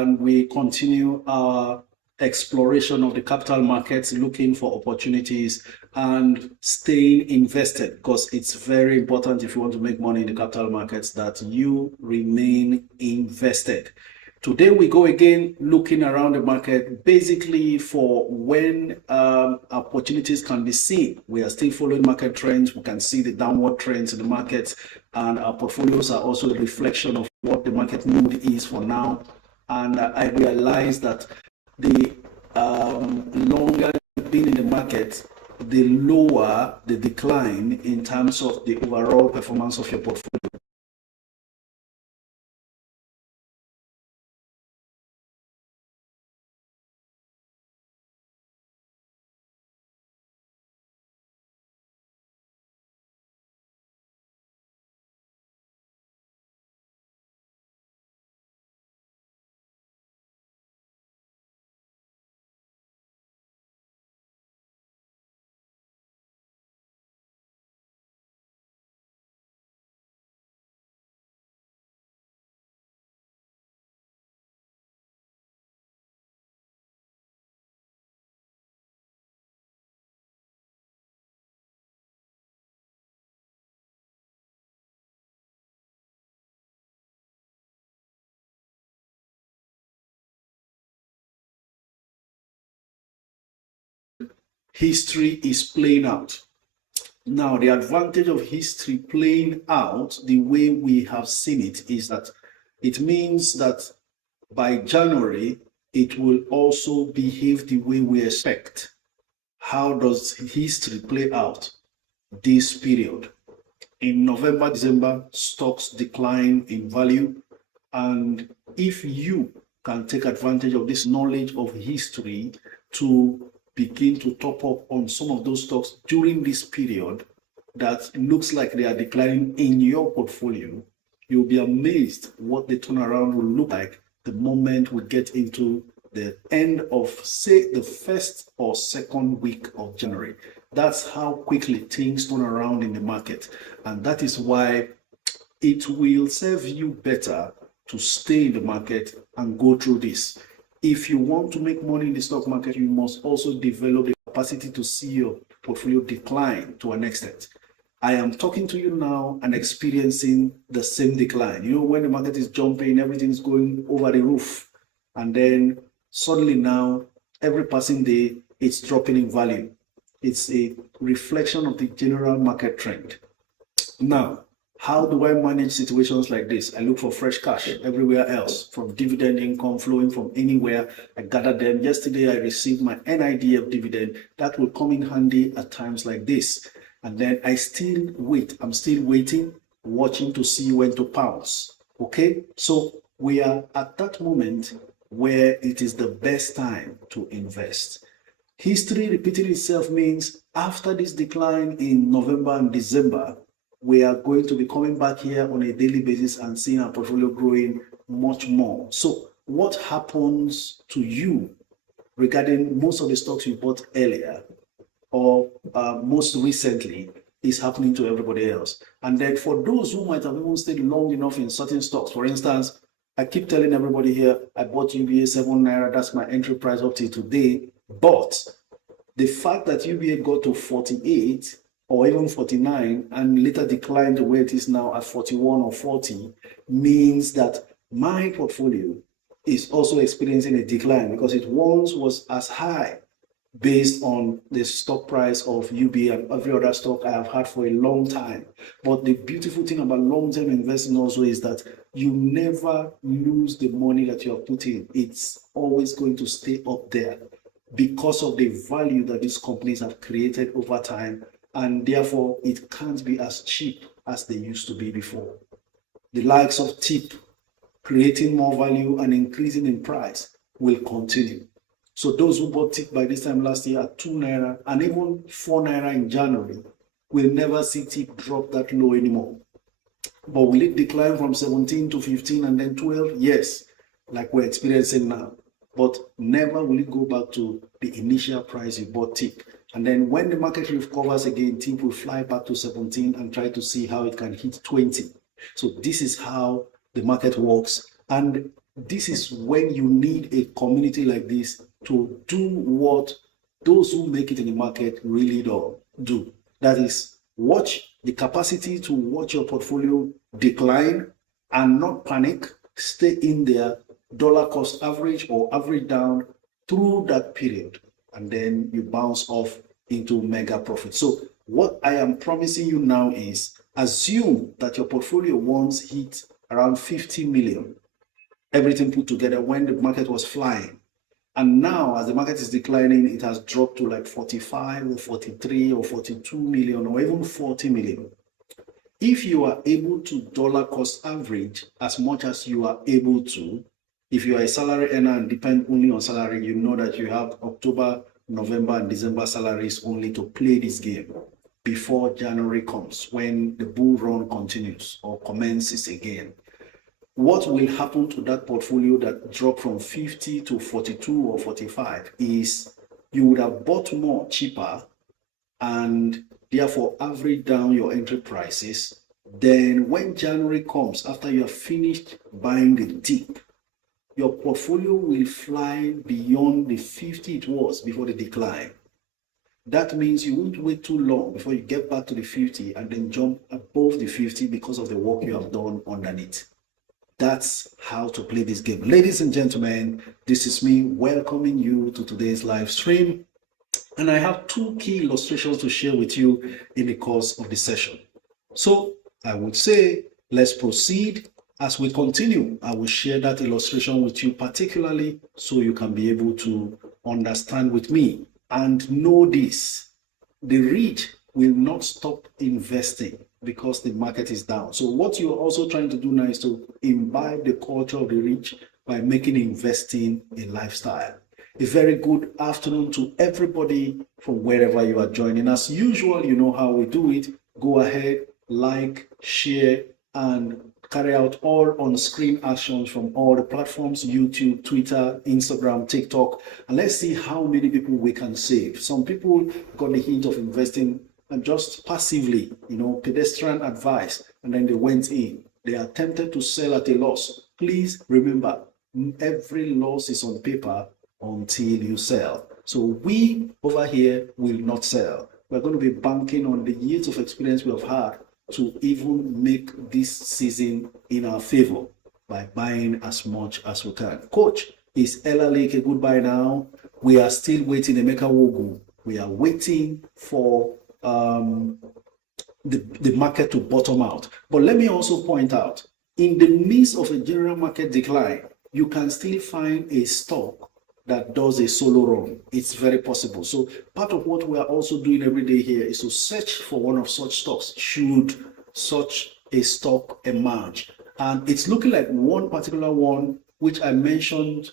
and we continue our exploration of the capital markets, looking for opportunities and staying invested, because it's very important if you want to make money in the capital markets that you remain invested. Today we go again looking around the market basically for when opportunities can be seen. We are still following market trends. We can see the downward trends in the market, and our portfolios are also a reflection of what the market mood is for now. And I realize that the longer you've been in the market, the lower the decline in terms of the overall performance of your portfolio. History is playing out. Now, the advantage of history playing out the way we have seen it is that it means that by January, it will also behave the way we expect. How does history play out this period? In November, December, stocks decline in value. And if you can take advantage of this knowledge of history to begin to top up on some of those stocks during this period that looks like they are declining in your portfolio, you'll be amazed what the turnaround will look like the moment we get into the end of, say, the first or second week of January. That's how quickly things turn around in the market. And that is why it will serve you better to stay in the market and go through this. If you want to make money in the stock market, you must also develop the capacity to see your portfolio decline to an extent. I am talking to you now and experiencing the same decline. You know, when the market is jumping, everything's going over the roof. And then suddenly now, every passing day, it's dropping in value. It's a reflection of the general market trend. Now, how do I manage situations like this? I look for fresh cash everywhere else, from dividend income flowing from anywhere. I gather them. Yesterday, I received my NIDF dividend. That will come in handy at times like this. And then I still wait. I'm still waiting, watching to see when to pounce. Okay? So we are at that moment where it is the best time to invest. History repeating itself means after this decline in November and December, we are going to be coming back here on a daily basis and seeing our portfolio growing much more. So what happens to you regarding most of the stocks you bought earlier or most recently is happening to everybody else. And then for those who might have even stayed long enough in certain stocks, for instance, I keep telling everybody here, I bought UBA 7 Naira, that's my entry price up till today. But the fact that UBA got to 48 or even 49 and later declined to where it is now at 41 or 40 means that my portfolio is also experiencing a decline, because it once was as high based on the stock price of UBA and every other stock I have had for a long time. But the beautiful thing about long-term investing also is that you never lose the money that you have put in. It's always going to stay up there because of the value that these companies have created over time. And therefore, it can't be as cheap as they used to be before. The likes of TIP creating more value and increasing in price will continue. So those who bought TIP by this time last year at 2 Naira and even 4 Naira in January will never see TIP drop that low anymore. But will it decline from 17 to 15 and then 12? Yes, like we're experiencing now. But never will it go back to the initial price you bought TIP. And then when the market recovers again, TIP will fly back to 17 and try to see how it can hit 20. So this is how the market works. And this is when you need a community like this to do what those who make it in the market really do. That is, watch the capacity to watch your portfolio decline and not panic. Stay in there, dollar cost average or average down through that period, and then you bounce off into mega profit. So what I am promising you now is, assume that your portfolio once hit around 50 million, everything put together, when the market was flying. And now, as the market is declining, it has dropped to like 45 or 43 or 42 million or even 40 million. If you are able to dollar cost average as much as you are able to, if you are a salary earner and depend only on salary, you know that you have October, November, and December salaries only to play this game before January comes, when the bull run continues or commences again. What will happen to that portfolio that dropped from 50 to 42 or 45 is you would have bought more cheaper and therefore average down your entry prices. Then when January comes, after you have finished buying the dip, your portfolio will fly beyond the 50 it was before the decline. That means you won't wait too long before you get back to the 50 and then jump above the 50 because of the work you have done underneath. That's how to play this game. Ladies and gentlemen, this is me welcoming you to today's live stream. And I have two key illustrations to share with you in the course of the session. So I would say, let's proceed. As we continue, I will share that illustration with you, particularly so you can be able to understand with me and know this. The REIT will not stop investing because the market is down. So what you're also trying to do now is to imbibe the culture of the rich by making investing a lifestyle. A very good afternoon to everybody from wherever you are joining. As usual, you know how we do it. Go ahead, like, share, and carry out all on-screen actions from all the platforms: YouTube, Twitter, Instagram, TikTok. And let's see how many people we can save. Some people got the hint of investing and just passively, pedestrian advice, and then they went in. They attempted to sell at a loss. Please remember, every loss is on paper until you sell. So we over here will not sell. We're going to be banking on the years of experience we have had to even make this season in our favor by buying as much as we can. Coach, is Ella Lake a goodbye now? We are still waiting, Emeka Wogu. We are waiting for the market to bottom out. But let me also point out, in the midst of a general market decline, you can still find a stock that does a solo run. It's very possible. So part of what we are also doing every day here is to search for one of such stocks should such a stock emerge. And it's looking like one particular one which I mentioned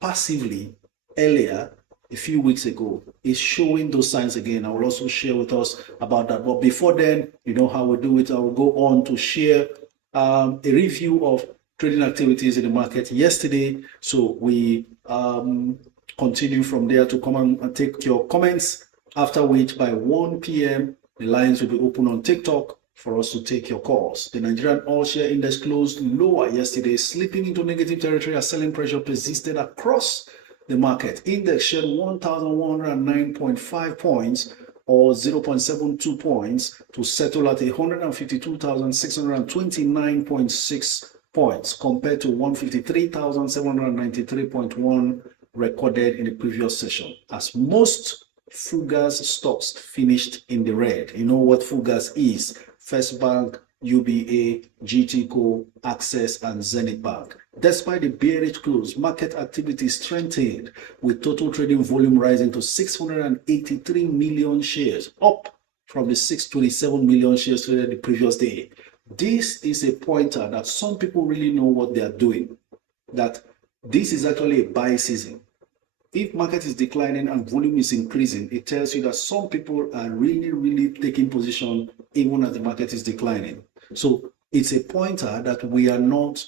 passively earlier a few weeks ago is showing those signs again. I will also share with us about that. But before then, you know how we do it. I will go on to share a review of trading activities in the market yesterday. So we continue from there to come and take your comments, after which by 1 p.m. the lines will be open on TikTok for us to take your calls. The Nigerian all-share index closed lower yesterday, slipping into negative territory as selling pressure persisted across the market. Index shed 1,109.5 points or 0.72 points to settle at 152,629.6 points compared to 153,793.1 recorded in the previous session, as most Fugas stocks finished in the red. You know what Fugas is: First Bank, UBA, GTCO, Access, and Zenith Bank. Despite the bearish close, market activity strengthened, with total trading volume rising to 683 million shares, up from the 627 million shares traded the previous day. This is a pointer that some people really know what they are doing, that this is actually a buy season. If market is declining and volume is increasing, it tells you that some people are really taking position even as the market is declining. So it's a pointer that we are not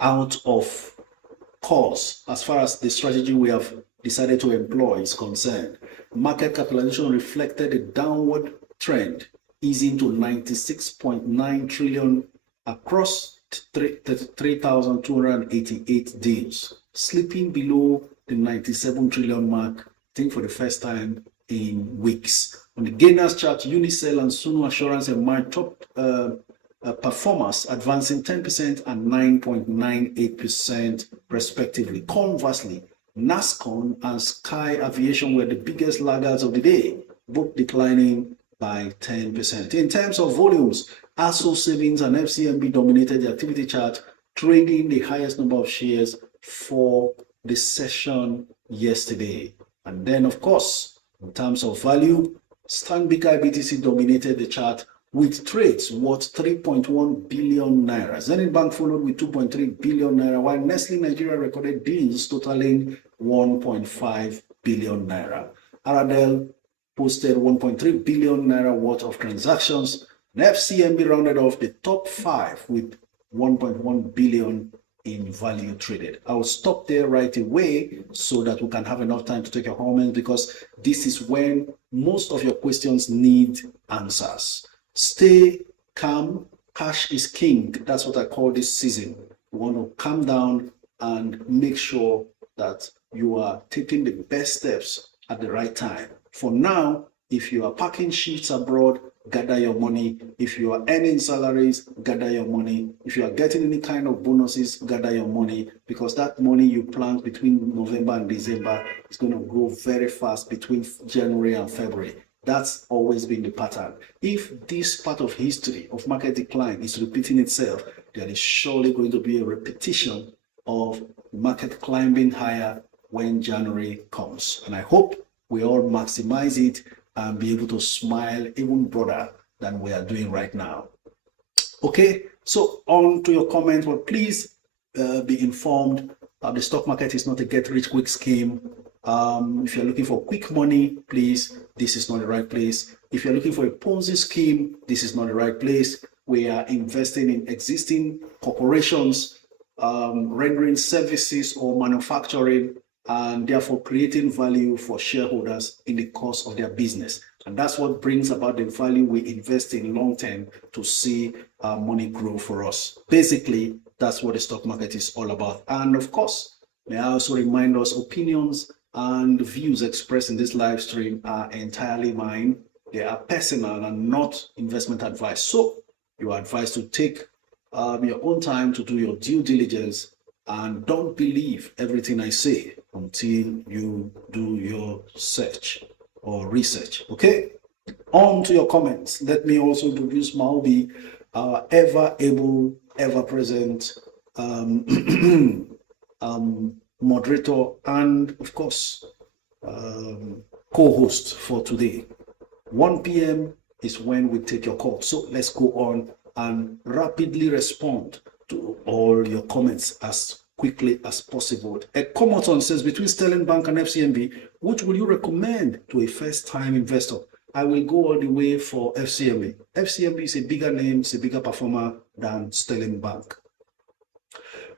out of course as far as the strategy we have decided to employ is concerned. Market capitalization reflected a downward trend, easing to 96.9 trillion across 3,288 deals, slipping below the 97 trillion mark, I think for the first time in weeks. On the gainers chart, Unicell and Sunu Assurance emerged top performers, advancing 10% and 9.98% respectively. Conversely, NASCON and Sky Aviation were the biggest laggards of the day, both declining by 10%. In terms of volumes, ASO Savings and FCMB dominated the activity chart, trading the highest number of shares for the session yesterday. And then, of course, in terms of value, Stanbic IBTC dominated the chart with trades worth 3.1 billion naira. Zenith Bank followed with 2.3 billion naira, while Nestle Nigeria recorded deals totaling 1.5 billion naira. Aradel posted 1.3 billion naira worth of transactions. And FCMB rounded off the top 5 with 1.1 billion in value traded. I'll stop there right away so that we can have enough time to take your comments, because this is when most of your questions need answers. Stay calm. Cash is king. That's what I call this season. You want to calm down and make sure that you are taking the best steps at the right time. For now, if you are packing shifts abroad, gather your money. If you are earning salaries, gather your money. If you are getting any kind of bonuses, gather your money, because that money you plant between November and December is going to grow very fast between January and February. That's always been the pattern. If this part of history of market decline is repeating itself, there is surely going to be a repetition of market climbing higher when January comes. And I hope we all maximize it and be able to smile even broader than we are doing right now. Okay, so on to your comments, but please be informed. The stock market is not a get-rich-quick scheme. If you're looking for quick money, please, this is not the right place. If you're looking for a Ponzi scheme, this is not the right place. We are investing in existing corporations, rendering services or manufacturing, and therefore creating value for shareholders in the course of their business. And that's what brings about the value we invest in long term to see our money grow for us. Basically, that's what the stock market is all about. And of course, may I also remind us, opinions and views expressed in this live stream are entirely mine. They are personal and not investment advice. So you are advised to take your own time to do your due diligence, and don't believe everything I say until you do your search or research. Okay, on to your comments. Let me also introduce Maobi, our ever able, ever present moderator and of course co-host for today. 1 p.m. is when we take your call. So let's go on and rapidly respond to all your comments as quickly as possible. Ekomoton says, between Sterling Bank and FCMB, which will you recommend to a first-time investor? I will go all the way for FCMB. FCMB is a bigger name, it's a bigger performer than Sterling Bank.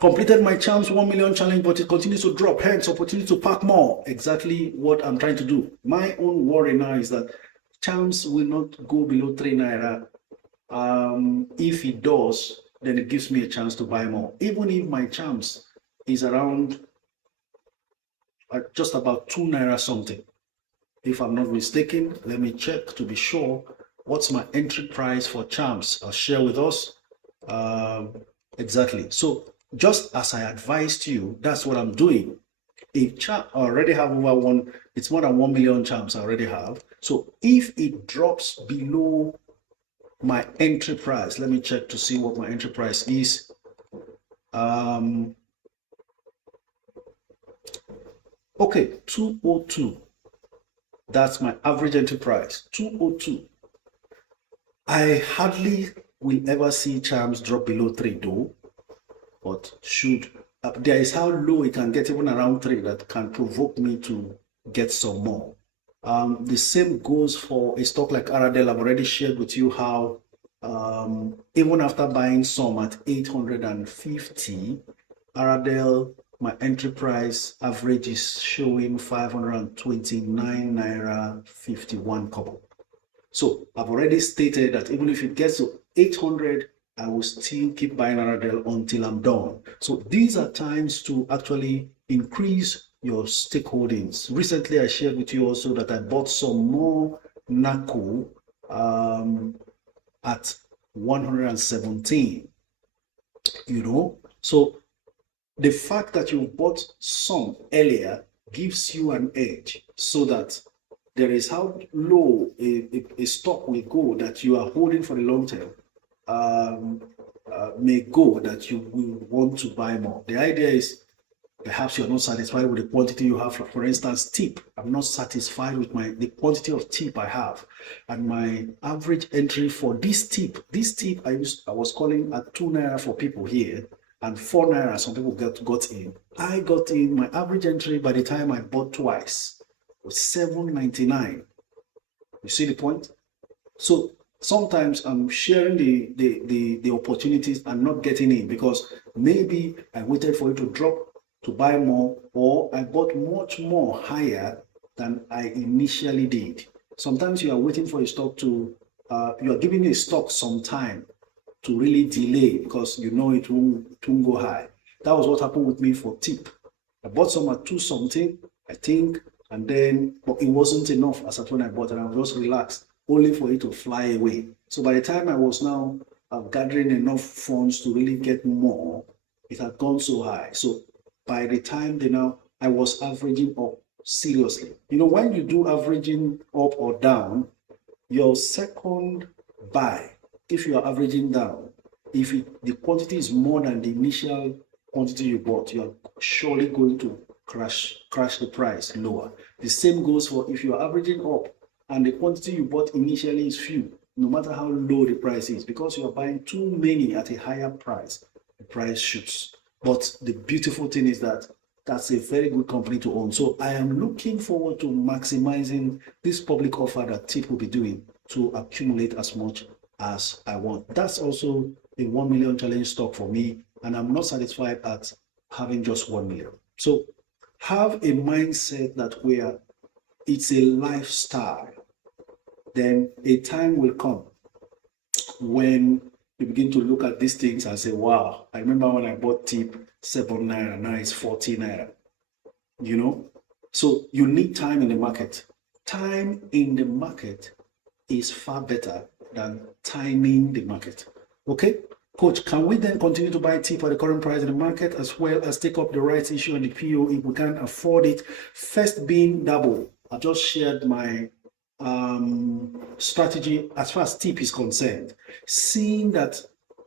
Completed my Charms 1 million challenge, but it continues to drop. Hence, opportunity to pack more. Exactly what I'm trying to do. My own worry now is that Charms will not go below 3 naira. If it does, then it gives me a chance to buy more. Even if my Charms is around just about 2 naira something. If I'm not mistaken, let me check to be sure. What's my entry price for Charms? I'll share with us. Exactly. So just as I advised you, that's what I'm doing. If Charms, I already have over one, it's more than 1 million Charms I already have. So if it drops below my entry price, let me check to see what my entry price is. Okay, 202. That's my average entry price, 202. I hardly will ever see Charms drop below 3 though, but should. There is how low it can get, even around 3, that can provoke me to get some more. The same goes for a stock like Aradel. I've already shared with you how even after buying some at 850, Aradel, my entry price average is showing 529 naira 51 kobo. So I've already stated that even if it gets to 800, I will still keep buying another until I'm done. So these are times to actually increase your stakeholdings. Recently, I shared with you also that I bought some more NACO at 117, So the fact that you bought some earlier gives you an edge, so that there is how low a stock will go that you are holding for the long term may go that you will want to buy more. The idea is perhaps you're not satisfied with the quantity you have. For instance, tip. I'm not satisfied with the quantity of tip I have, and my average entry for this tip I was calling at 2 naira for people here, and 4 naira some people got in. I got in. My average entry by the time I bought twice was 7.99. You see the point? So sometimes I'm sharing the opportunities and not getting in because maybe I waited for it to drop to buy more, or I bought much more higher than I initially did. Sometimes you are waiting for a stock to, you are giving a stock some time to really delay because you know it won't go high. That was what happened with me for tip. I bought some at 2 something, I think, and then but it wasn't enough as at when I bought, and I was just relaxed, only for it to fly away. So by the time I was now gathering enough funds to really get more, it had gone so high. So by the time I was averaging up seriously. When you do averaging up or down, your second buy, if you are averaging down, if the quantity is more than the initial quantity you bought, you are surely going to crash the price lower. The same goes for if you are averaging up and the quantity you bought initially is few, no matter how low the price is, because you are buying too many at a higher price, the price shoots. But the beautiful thing is that that's a very good company to own. So I am looking forward to maximizing this public offer that TIP will be doing to accumulate as much as I want. That's also a 1 million challenge stock for me, and I'm not satisfied at having just 1 million. So have a mindset that where it's a lifestyle. Then a time will come when you begin to look at these things and say, wow, I remember when I bought tip 7 naira, now it's 14 naira. So you need time in the market. Time in the market is far better than timing the market. Okay, coach, can we then continue to buy tip at the current price in the market, as well as take up the rights issue and the PO if we can afford it? First being double. I just shared my strategy as far as tip is concerned, seeing that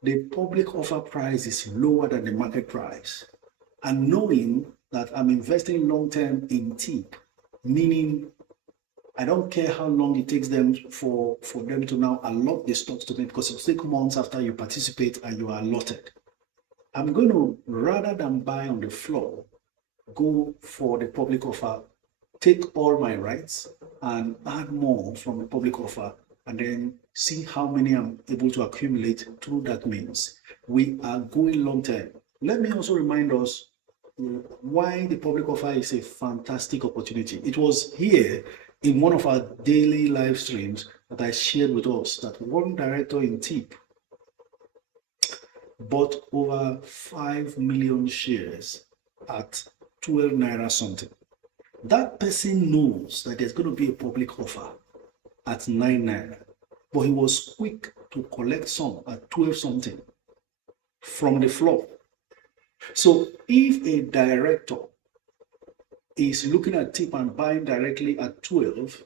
the public offer price is lower than the market price, and knowing that I'm investing long term in tip, meaning I don't care how long it takes them for them to now allot the stocks to me, because it'll take months after you participate and you are allotted. I'm going to, rather than buy on the floor, go for the public offer, take all my rights and add more from the public offer, and then see how many I'm able to accumulate through that means. We are going long term. Let me also remind us why the public offer is a fantastic opportunity. It was here in one of our daily live streams that I shared with us that one director in TIP bought over 5 million shares at 12 naira something. That person knows that there's going to be a public offer at 9 naira, but he was quick to collect some at 12 something from the floor. So if a director is looking at tip and buying directly at 12,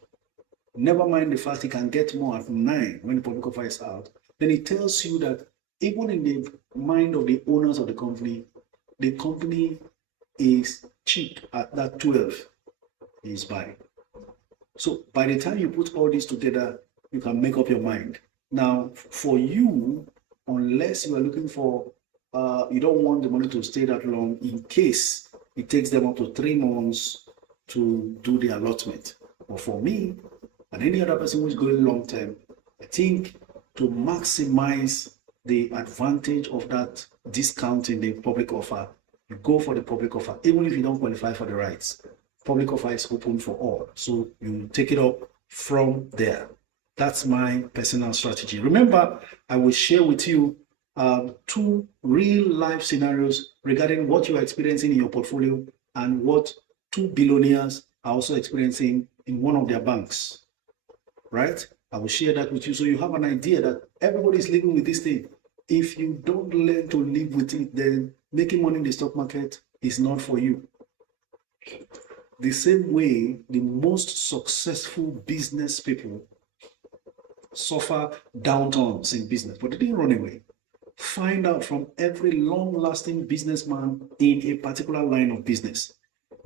never mind the fact he can get more at 9 when the public offer is out, then it tells you that even in the mind of the owners of the company is cheap at that 12 is buying. So by the time you put all this together, you can make up your mind. Now, for you, unless you are looking for, you don't want the money to stay that long in case it takes them up to 3 months to do the allotment. But for me, and any other person who is going long term, I think to maximize the advantage of that discount in the public offer, you go for the public offer, even if you don't qualify for the rights. Public offer is open for all, so you take it up from there. That's my personal strategy. Remember, I will share with you two real life scenarios regarding what you are experiencing in your portfolio and what two billionaires are also experiencing in one of their banks, right? I will share that with you so you have an idea that everybody is living with this thing. If you don't learn to live with it, then making money in the stock market is not for you. The same way, the most successful business people suffer downturns in business, but they didn't run away. Find out from every long-lasting businessman in a particular line of business.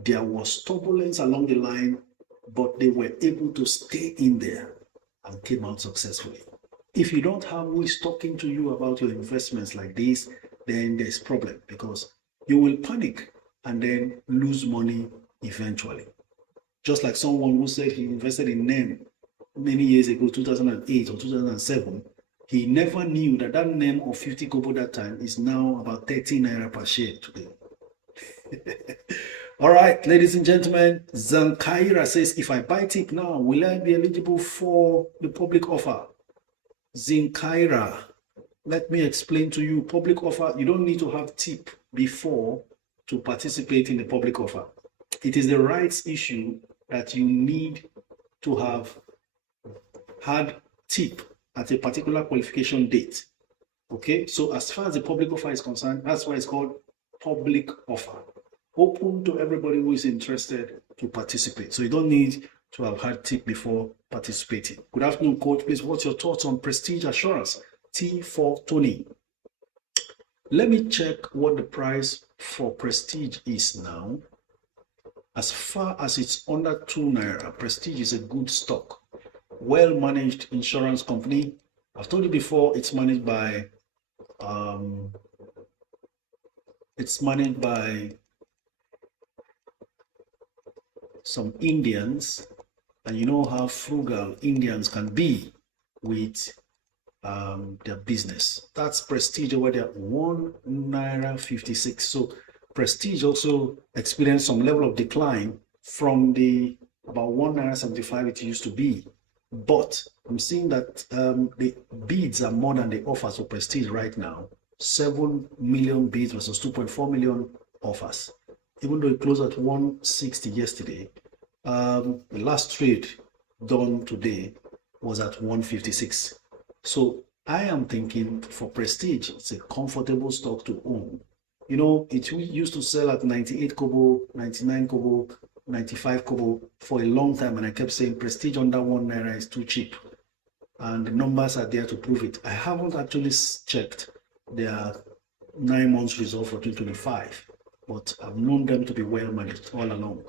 There was turbulence along the line, but they were able to stay in there and came out successfully. If you don't have who is talking to you about your investments like this, then there's a problem because you will panic and then lose money eventually. Just like someone who said he invested in NEM many years ago, 2008 or 2007, he never knew that that NEM of 50 kobo that time is now about 13 naira per share today. All right, ladies and gentlemen, Zankaira says, if I buy tip now, will I be eligible for the public offer? Zinkaira, let me explain to you. Public offer, you don't need to have tip before to participate in the public offer. It is the rights issue that you need to have had tip at a particular qualification date. Okay, so as far as the public offer is concerned, that's why it's called public offer. Open to everybody who is interested to participate. So you don't need to have had tip before participating. Good afternoon, coach. Please, what's your thoughts on Prestige Assurance? T for Tony. Let me check what the price for Prestige is now. As far as it's under 2 naira, Prestige is a good stock. Well-managed insurance company. I've told you before, it's managed by some Indians, and you know how frugal Indians can be with their business. That's Prestige over there, 1 naira 56. So Prestige also experienced some level of decline from the about 1 naira 75 it used to be. But I'm seeing that the bids are more than the offers for Prestige right now. 7 million bids versus 2.4 million offers. Even though it closed at 160 yesterday, the last trade done today was at 156. So I am thinking for Prestige, it's a comfortable stock to own. You know, it used to sell at 98 kobo, 99 kobo, 95 kobo for a long time, and I kept saying Prestige under 1 naira is too cheap, and the numbers are there to prove it. I haven't actually checked their 9 months result for 2025, but I've known them to be well managed all along.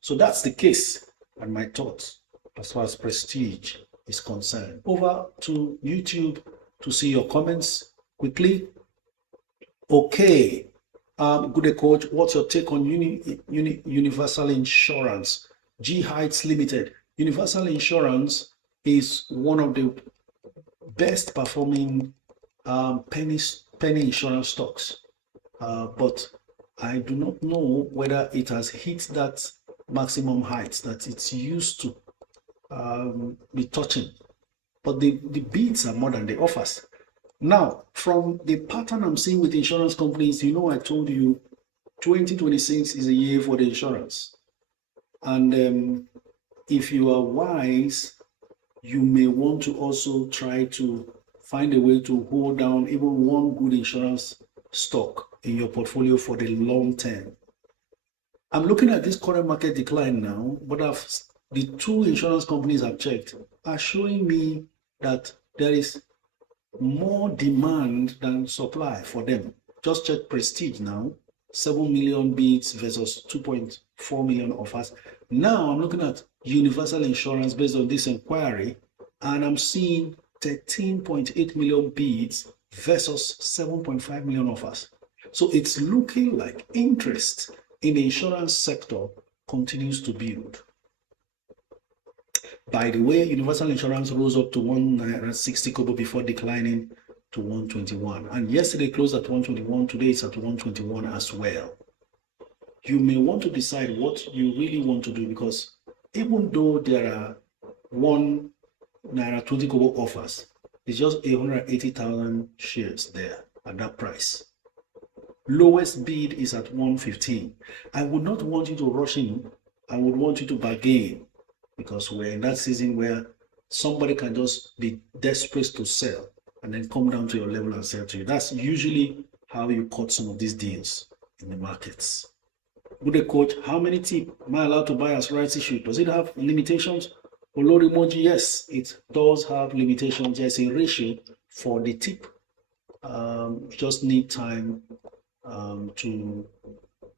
So that's the case and my thoughts as far as Prestige is concerned. Over to YouTube to see your comments quickly. Okay. Good day, coach. What's your take on Universal Insurance? G Heights Limited. Universal Insurance is one of the best performing penny insurance stocks, but I do not know whether it has hit that maximum height that it's used to be touching. But the bids are more than the offers. Now, from the pattern I'm seeing with insurance companies, you know, I told you 2026 is a year for the insurance. And if you are wise, you may want to also try to find a way to hold down even one good insurance stock in your portfolio for the long term. I'm looking at this current market decline now, but the two insurance companies I've checked are showing me that there is more demand than supply for them. Just check Prestige now, 7 million bids versus 2.4 million offers. Now I'm looking at Universal Insurance based on this inquiry, and I'm seeing 13.8 million bids versus 7.5 million offers. So it's looking like interest in the insurance sector continues to build. By the way, Universal Insurance rose up to 160 kobo before declining to 121. And yesterday closed at 121. Today it's at 121 as well. You may want to decide what you really want to do, because even though there are 1 naira 20 kobo offers, it's just 180,000 shares there. at that price. Lowest bid is at 115. I would not want you to rush in. I would want you to bargain, because we're in that season where somebody can just be desperate to sell and then come down to your level and sell to you. That's usually how you cut some of these deals in the markets. Good coach, how many tip am I allowed to buy as rights issue? Does it have limitations? Olor emoji, yes, it does have limitations. There's a ratio for the tip. Just need time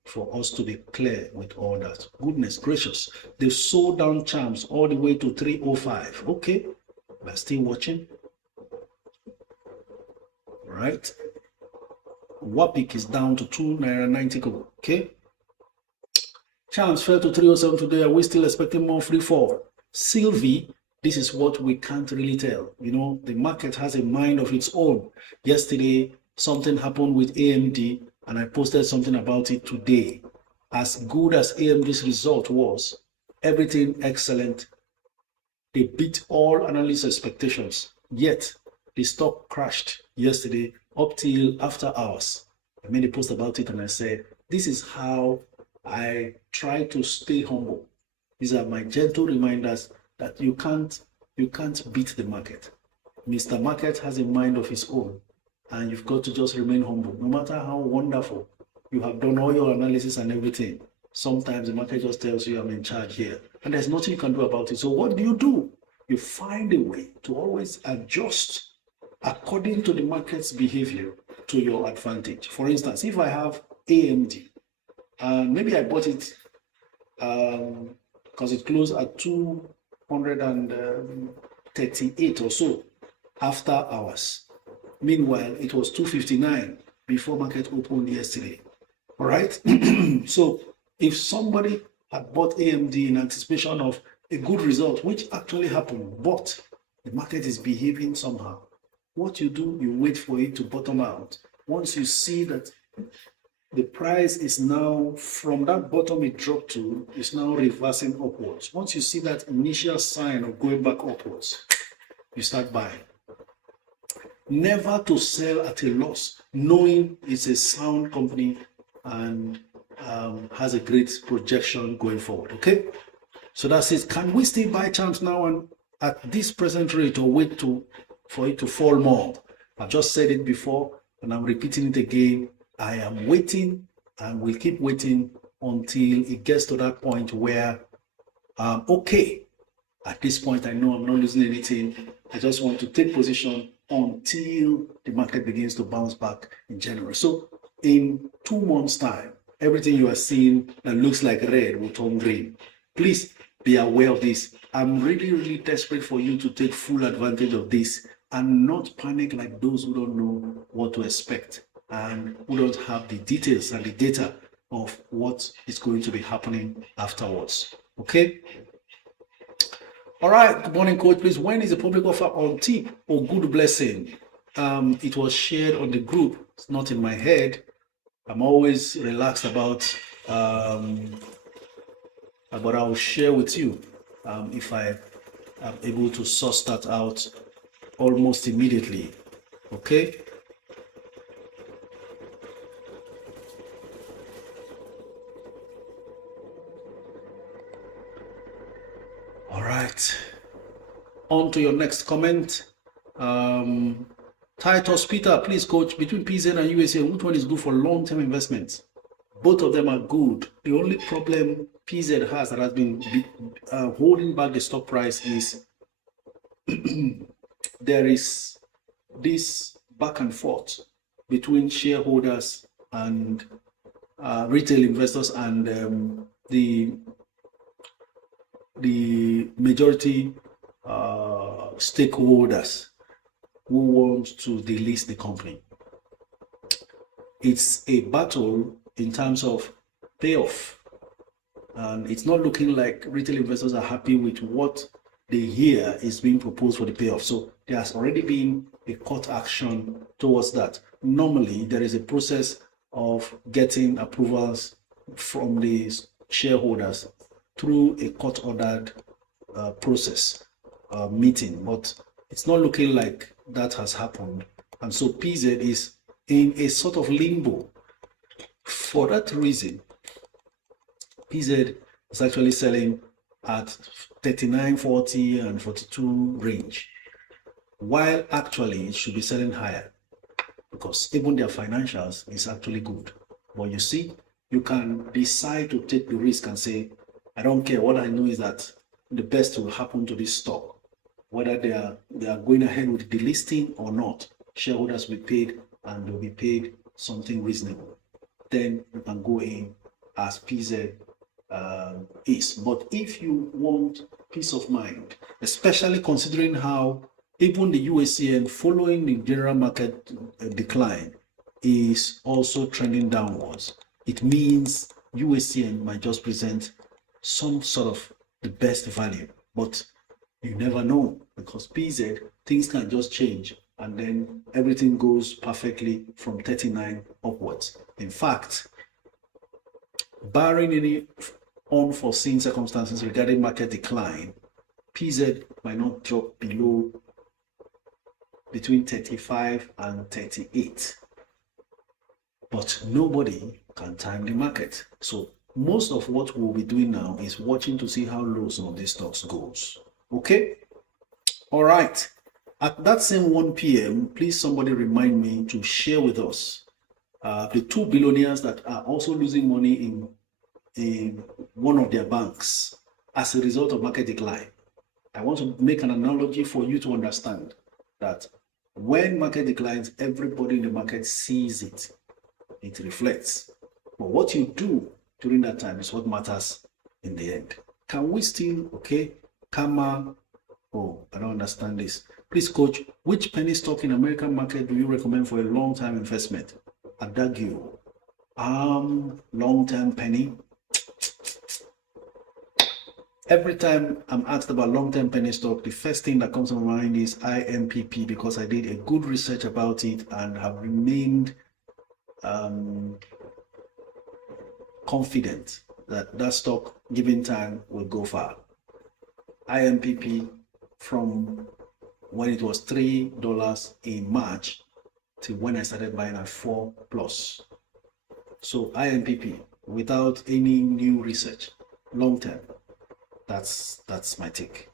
for us to be clear with all that. Goodness gracious, they've sold down charms all the way to 305. Okay, we're still watching. All right, Wapik is down to 2.90. Okay, charms fell to 307 today. Are we still expecting more free fall? Sylvie, this is what we can't really tell. You know, the market has a mind of its own. Yesterday something happened with AMD, and I posted something about it today. As good as AMD's result was, everything excellent, they beat all analysts' expectations. Yet, the stock crashed yesterday up till after hours. I made a post about it and I said, this is how I try to stay humble. These are my gentle reminders that you can't beat the market. Mr. Market has a mind of his own, and you've got to just remain humble. No matter how wonderful you have done all your analysis and everything, sometimes the market just tells you I'm in charge here, and there's nothing you can do about it. So what do? You find a way to always adjust according to the market's behavior to your advantage. For instance, if I have AMD, and maybe I bought it because it closed at 238 or so after hours. Meanwhile, it was 259 before market opened yesterday. All right. So if somebody had bought AMD in anticipation of a good result, which actually happened, but the market is behaving somehow, what you do, you wait for it to bottom out. Once you see that the price is now, from that bottom it dropped to, is now reversing upwards. Once you see that initial sign of going back upwards, you start buying. Never to sell at a loss, knowing it's a sound company and has a great projection going forward. Okay, so that's it. Can we still buy charms now and at this present rate, or wait for it to fall more? I've just said it before and I'm repeating it again. I am waiting and will keep waiting until it gets to that point where okay, at this point I know I'm not losing anything. I just want to take position until the market begins to bounce back in January. So in 2 months' time, everything you are seeing that looks like red will turn green. Please be aware of this. I'm really desperate for you to take full advantage of this and not panic like those who don't know what to expect and who don't have the details and the data of what is going to be happening afterwards. Okay? All right, good morning, coach. Please, when is the public offer on tip or good blessing? It was shared on the group. It's not in my head. I'm always relaxed about I'll share with you if I am able to source that out almost immediately. Okay. All right. On to your next comment. Titus Peter, please, coach, between PZ and USA, which one is good for long-term investments? Both of them are good. The only problem PZ has that has been holding back the stock price is there is this back and forth between shareholders and retail investors and the majority stakeholders who want to delist the company. It's a battle in terms of payoff, and it's not looking like retail investors are happy with what they hear is being proposed for the payoff. So there has already been a court action towards that. Normally, there is a process of getting approvals from the shareholders through a court-ordered process meeting, but it's not looking like that has happened. And so PZ is in a sort of limbo. For that reason, PZ is actually selling at 39, 40 and 42 range, while actually it should be selling higher because even their financials is actually good. But you see, you can decide to take the risk and say, I don't care. What I know is that the best will happen to this stock, whether they are going ahead with the listing or not. Shareholders will be paid and they'll be paid something reasonable. Then you can go in as PZ is. But if you want peace of mind, especially considering how even the USCN, following the general market decline, is also trending downwards, it means USCN might just present some sort of the best value. But you never know, because PZ, things can just change and then everything goes perfectly from 39 upwards. In fact, barring any unforeseen circumstances regarding market decline, PZ might not drop below between 35 and 38. But nobody can time the market. So most of what we'll be doing now is watching to see how low some of these stocks goes. Okay? All right. At that same 1 p.m., please somebody remind me to share with us the 2 billionaires that are also losing money in one of their banks as a result of market decline. I want to make an analogy for you to understand that when market declines, everybody in the market sees it. It reflects. But what you do during that time is what matters in the end. Can we still, okay, Kama, oh, I don't understand this. Please, coach, which penny stock in American market do you recommend for a long-term investment? Adagio. Long-term penny. Every time I'm asked about long-term penny stock, the first thing that comes to my mind is IMPP, because I did a good research about it and have remained confident that that stock, given time, will go far. IMPP, from when it was $3 in March to when I started buying at 4+. So IMPP, without any new research, long term, that's my take.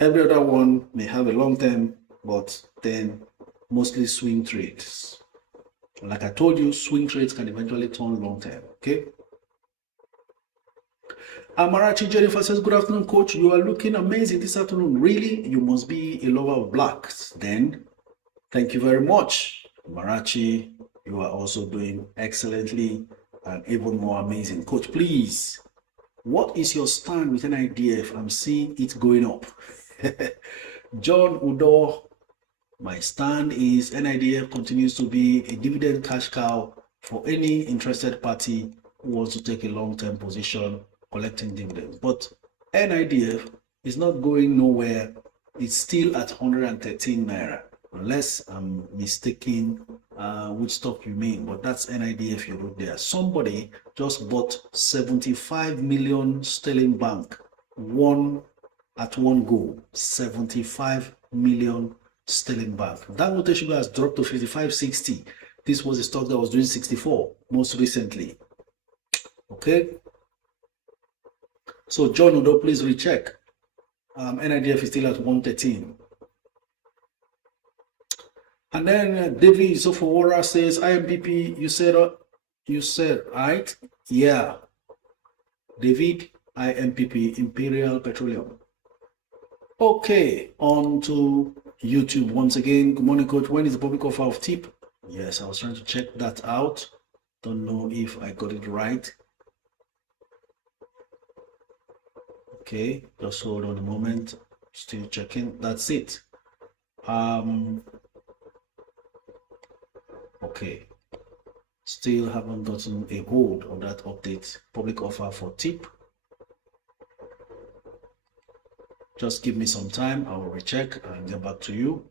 Every other one may have a long term, but then mostly swing trades. Like I told you, swing trades can eventually turn long term. Okay. Amarachi Jennifer says, good afternoon, coach. You are looking amazing this afternoon. Really? You must be a lover of blacks. Then, thank you very much. Amarachi, you are also doing excellently and even more amazing. Coach, please, what is your stand with NIDF? I'm seeing it going up. John Udo, my stand is NIDF continues to be a dividend cash cow for any interested party who wants to take a long-term position collecting dividends. But NIDF is not going nowhere. It's still at 113 naira, unless I'm mistaken which stock you mean. But that's NIDF you wrote there. Somebody just bought 75 million sterling bank at one go. 75 million sterling bank. Dangote Sugar has dropped to 55.60. This was a stock that was doing 64 most recently. Okay. So John Udo, please recheck. NIDF is still at 113. And then David Sofowara says, IMPP, you said, right? Yeah. David, IMPP, Imperial Petroleum. Okay, on to YouTube once again. Good morning, coach. When is the public offer of TIP? Yes, I was trying to check that out. Don't know if I got it right. Okay, just hold on a moment. Still checking. That's it. Okay. Still haven't gotten a hold of that update. Public offer for TIP. Just give me some time. I will recheck and get back to you.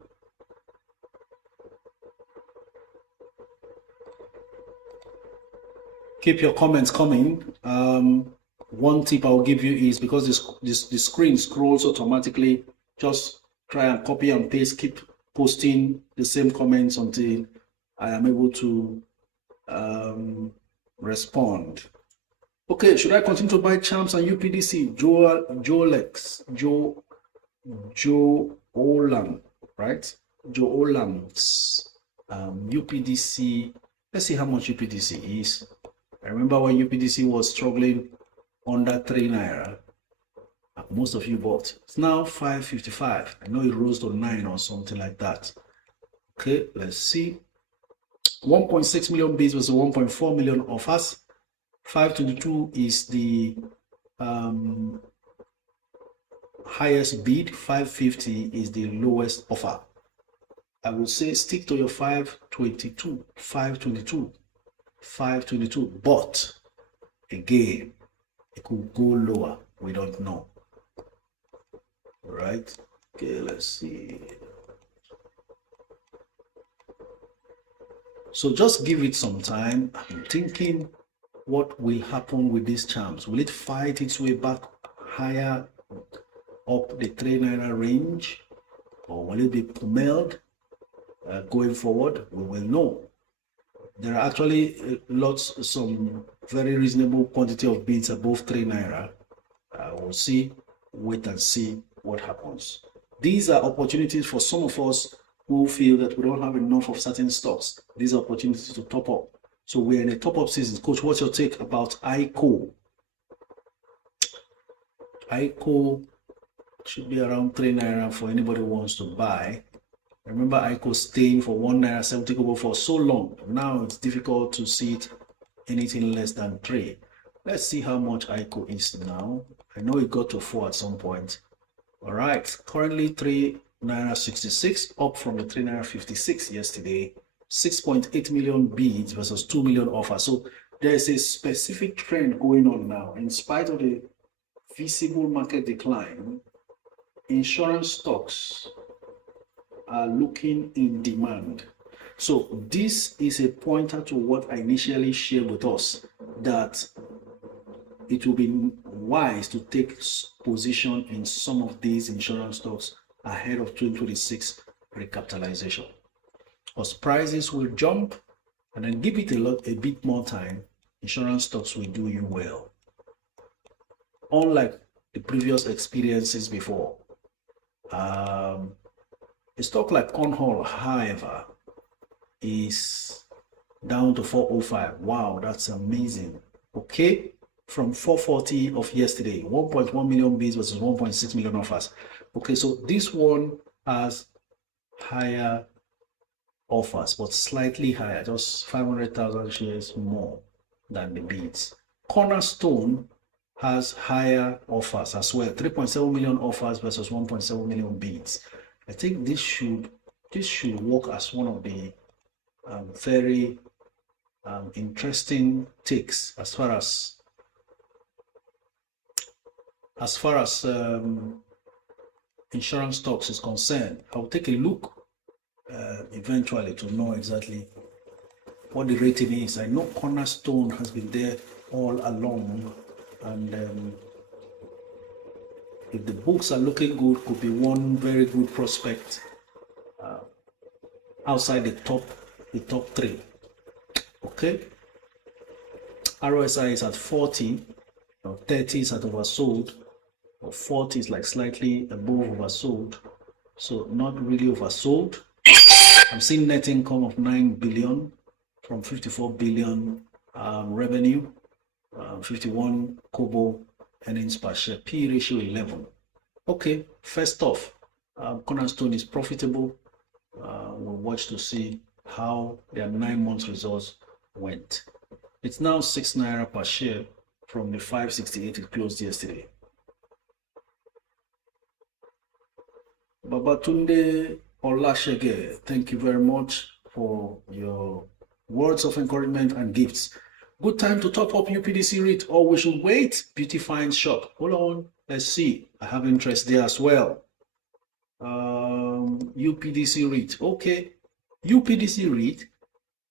Keep your comments coming. One tip I'll give you is, because the screen scrolls automatically, just try and copy and paste, keep posting the same comments until I am able to respond. Okay, should I continue to buy Champs and UPDC? Joe Olam, right? Joe Olam's UPDC. Let's see how much UPDC is. I remember when UPDC was struggling under 3 naira. Most of you bought. It's now 5.55. I know it rose to 9 or something like that. Okay, let's see. 1.6 million bids versus 1.4 million offers. 522 is the highest bid. 550 is the lowest offer. I would say stick to your 522, 522, 522. But again, it could go lower. We don't know. All right. Okay, let's see. So just give it some time. I'm thinking, what will happen with these Champs? Will it fight its way back higher up the 3 naira range, or will it be pummeled going forward? We will know. There are actually some very reasonable quantity of bids above 3 naira. We'll see, wait and see what happens. These are opportunities for some of us who feel that we don't have enough of certain stocks. These are opportunities to top up. So we're in a top up season. Coach, what's your take about ICO? ICO should be around 3 naira for anybody who wants to buy. Remember ICO staying for 1 naira 70 kobo for so long. Now it's difficult to see it anything less than 3. Let's see how much ICO is now. I know it got to 4 at some point. All right, currently 3 naira 66, up from the 3 naira 56 yesterday. 6.8 million bids versus 2 million offers. So there is a specific trend going on now. In spite of the visible market decline, insurance stocks are looking in demand. So this is a pointer to what I initially shared with us, that it will be wise to take position in some of these insurance stocks ahead of 2026 recapitalization. Because prices will jump, and then give it a bit more time, insurance stocks will do you well. Unlike the previous experiences before. A stock like Cornhall, however, is down to 405. Wow, that's amazing. Okay, from 440 of yesterday, 1.1 million bids versus 1.6 million offers. Okay, so this one has higher offers, but slightly higher, just 500,000 shares more than the bids. Cornerstone has higher offers as well, 3.7 million offers versus 1.7 million bids. I think this should work as one of the very interesting takes as far as insurance stocks is concerned. I'll take a look eventually to know exactly what the rating is. I know Cornerstone has been there all along, and if the books are looking good, could be one very good prospect outside the top 3. Okay, RSI is at 40, 30 is at oversold, or 40 is like slightly above oversold, so not really oversold. I'm seeing net income of 9 billion from 54 billion revenue, 51 kobo earnings per share, P ratio 11. Okay, first off, Cornerstone is profitable. We'll watch to see how their 9 months results went. It's now 6 naira per share from the 568 it closed yesterday. Babatunde Olashege, thank you very much for your words of encouragement and gifts. Good time to top up UPDC REIT, or we should wait? Defiant shop. Hold on, let's see. I have interest there as well. UPDC REIT. Okay, UPDC REIT,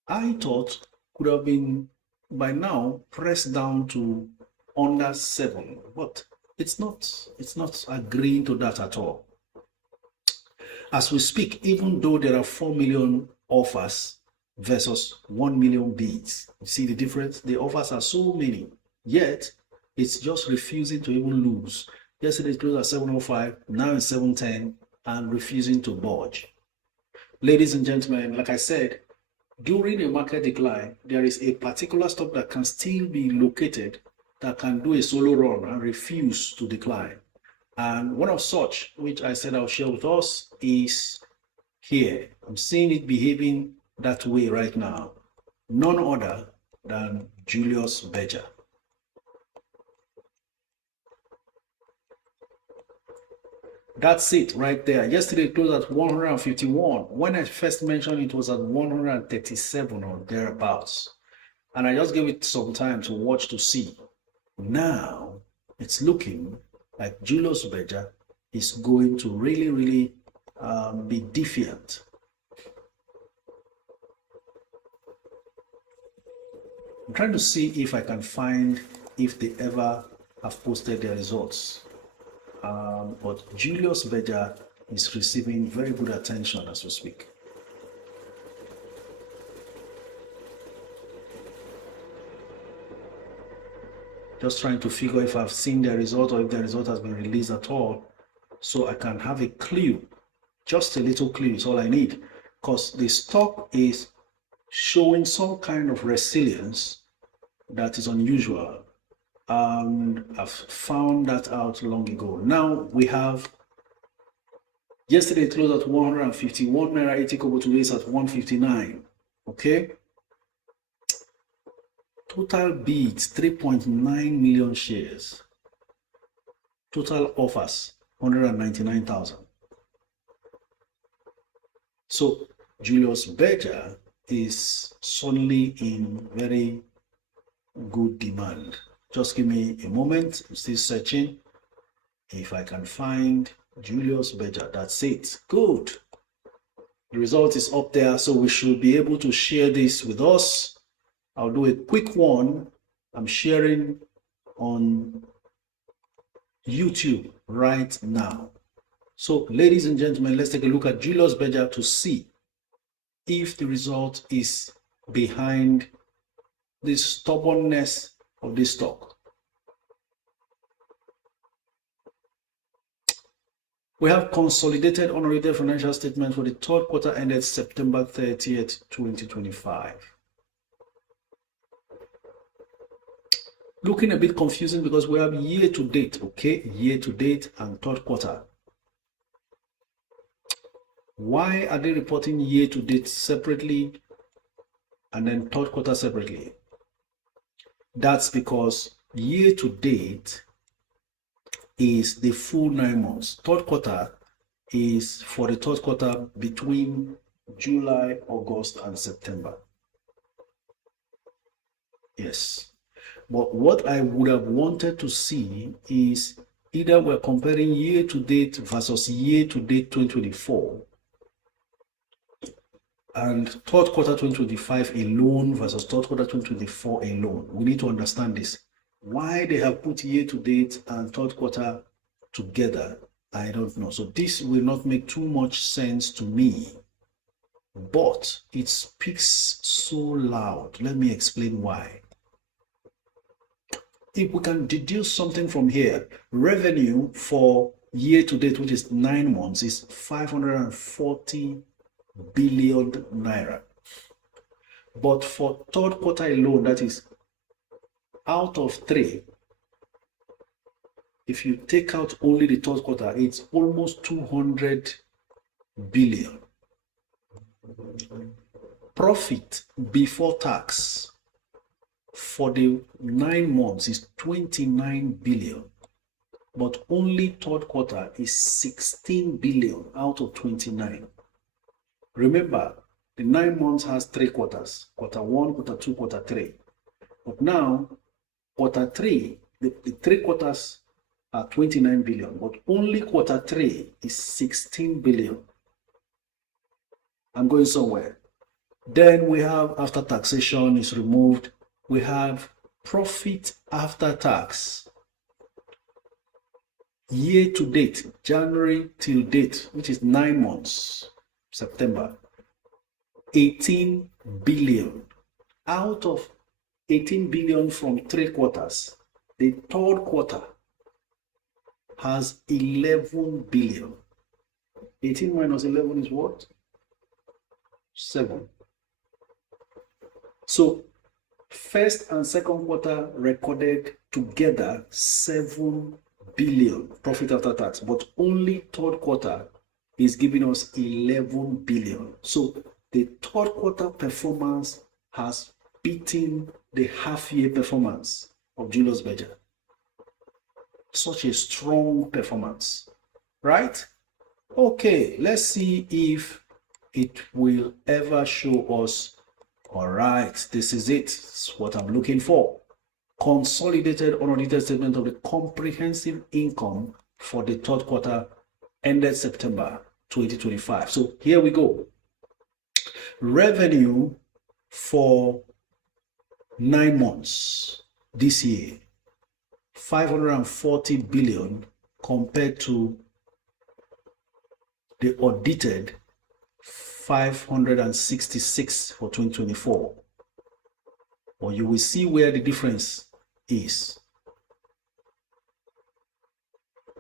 I thought could have been by now pressed down to under 7, but it's not agreeing to that at all. As we speak, even though there are 4 million offers, versus 1 million bids. You see the difference? The offers are so many, yet it's just refusing to even lose. Yesterday it closed at 705, now it's 710, and refusing to budge. Ladies and gentlemen, like I said, during a market decline, there is a particular stock that can still be located that can do a solo run and refuse to decline. And one of such, which I said I'll share with us, is here. I'm seeing it behaving that way right now. None other than Julius Berger. That's it right there. Yesterday it closed at 151. When I first mentioned it was at 137 or thereabouts. And I just gave it some time to watch to see. Now it's looking like Julius Berger is going to really be defiant. I'm trying to see if I can find if they ever have posted their results. But Julius Berger is receiving very good attention as we speak. Just trying to figure if I've seen the result or if the result has been released at all, so I can have a clue. Just a little clue is all I need, because the stock is showing some kind of resilience that is unusual. And I've found that out long ago. Now we have, yesterday it closed at 151 naira 80 kobo, today is at 159. Okay. Total bids 3.9 million shares. Total offers 199,000. So Julius Berger is suddenly in very good demand. Just give me a moment. I'm still searching. If I can find Julius Berger, that's it. Good. The result is up there, so we should be able to share this with us. I'll do a quick one. I'm sharing on YouTube right now. So, ladies and gentlemen, let's take a look at Julius Berger to see if the result is behind the stubbornness of this stock. We have consolidated unaudited financial statements for the third quarter ended September 30th, 2025. Looking a bit confusing because we have year to date, okay? Year to date and third quarter. Why are they reporting year to date separately and then third quarter separately? That's because year to date is the full 9 months. Third quarter is for the third quarter between July, August, and September. Yes. But what I would have wanted to see is either we're comparing year to date versus year to date 2024 and third quarter 2025 alone versus third quarter 2024 alone. We need to understand this. Why they have put year to date and third quarter together, I don't know. So this will not make too much sense to me, but it speaks so loud. Let me explain why. If we can deduce something from here, revenue for year to date, which is 9 months, is 540 billion naira. But for third quarter alone, that is out of 3, if you take out only the third quarter, it's almost 200 billion. Profit before tax for the 9 months is 29 billion, but only third quarter is 16 billion out of 29. Remember, the 9 months has 3 quarters, quarter 1, quarter 2, quarter 3. But now, quarter 3, the 3 quarters are 29 billion, but only quarter 3 is 16 billion. I'm going somewhere. Then we have after taxation is removed, we have profit after tax. Year to date, January till date, which is 9 months, September, 18 billion. Out of 18 billion from 3 quarters, the third quarter has 11 billion. 18 minus 11 is what? 7. So first and second quarter recorded together 7 billion profit after tax, but only third quarter is giving us 11 billion. So the third quarter performance has beaten the half-year performance of Julius Berger. Such a strong performance, right? Okay, let's see if it will ever show us. All right, this is it. It's what I'm looking for. Consolidated unaudited statement of the comprehensive income for the third quarter ended September 2025. So here we go. Revenue for 9 months this year, 540 billion compared to the audited 566 for 2024. Or you will see where the difference is.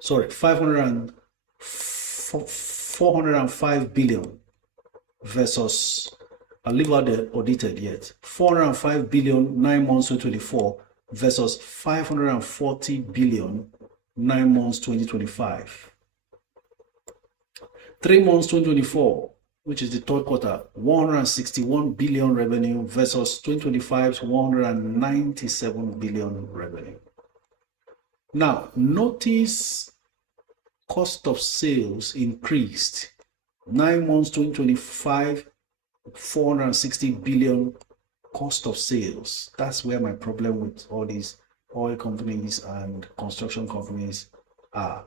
Sorry, 405 billion versus, I'll leave out the audited yet, 405 billion 9 months 2024 versus 540 billion 9 months 2025. 3 months 2024, which is the third quarter, 161 billion revenue versus 2025's 197 billion revenue. Now, notice cost of sales increased. 9 months 2025, 460 billion cost of sales. That's where my problem with all these oil companies and construction companies are.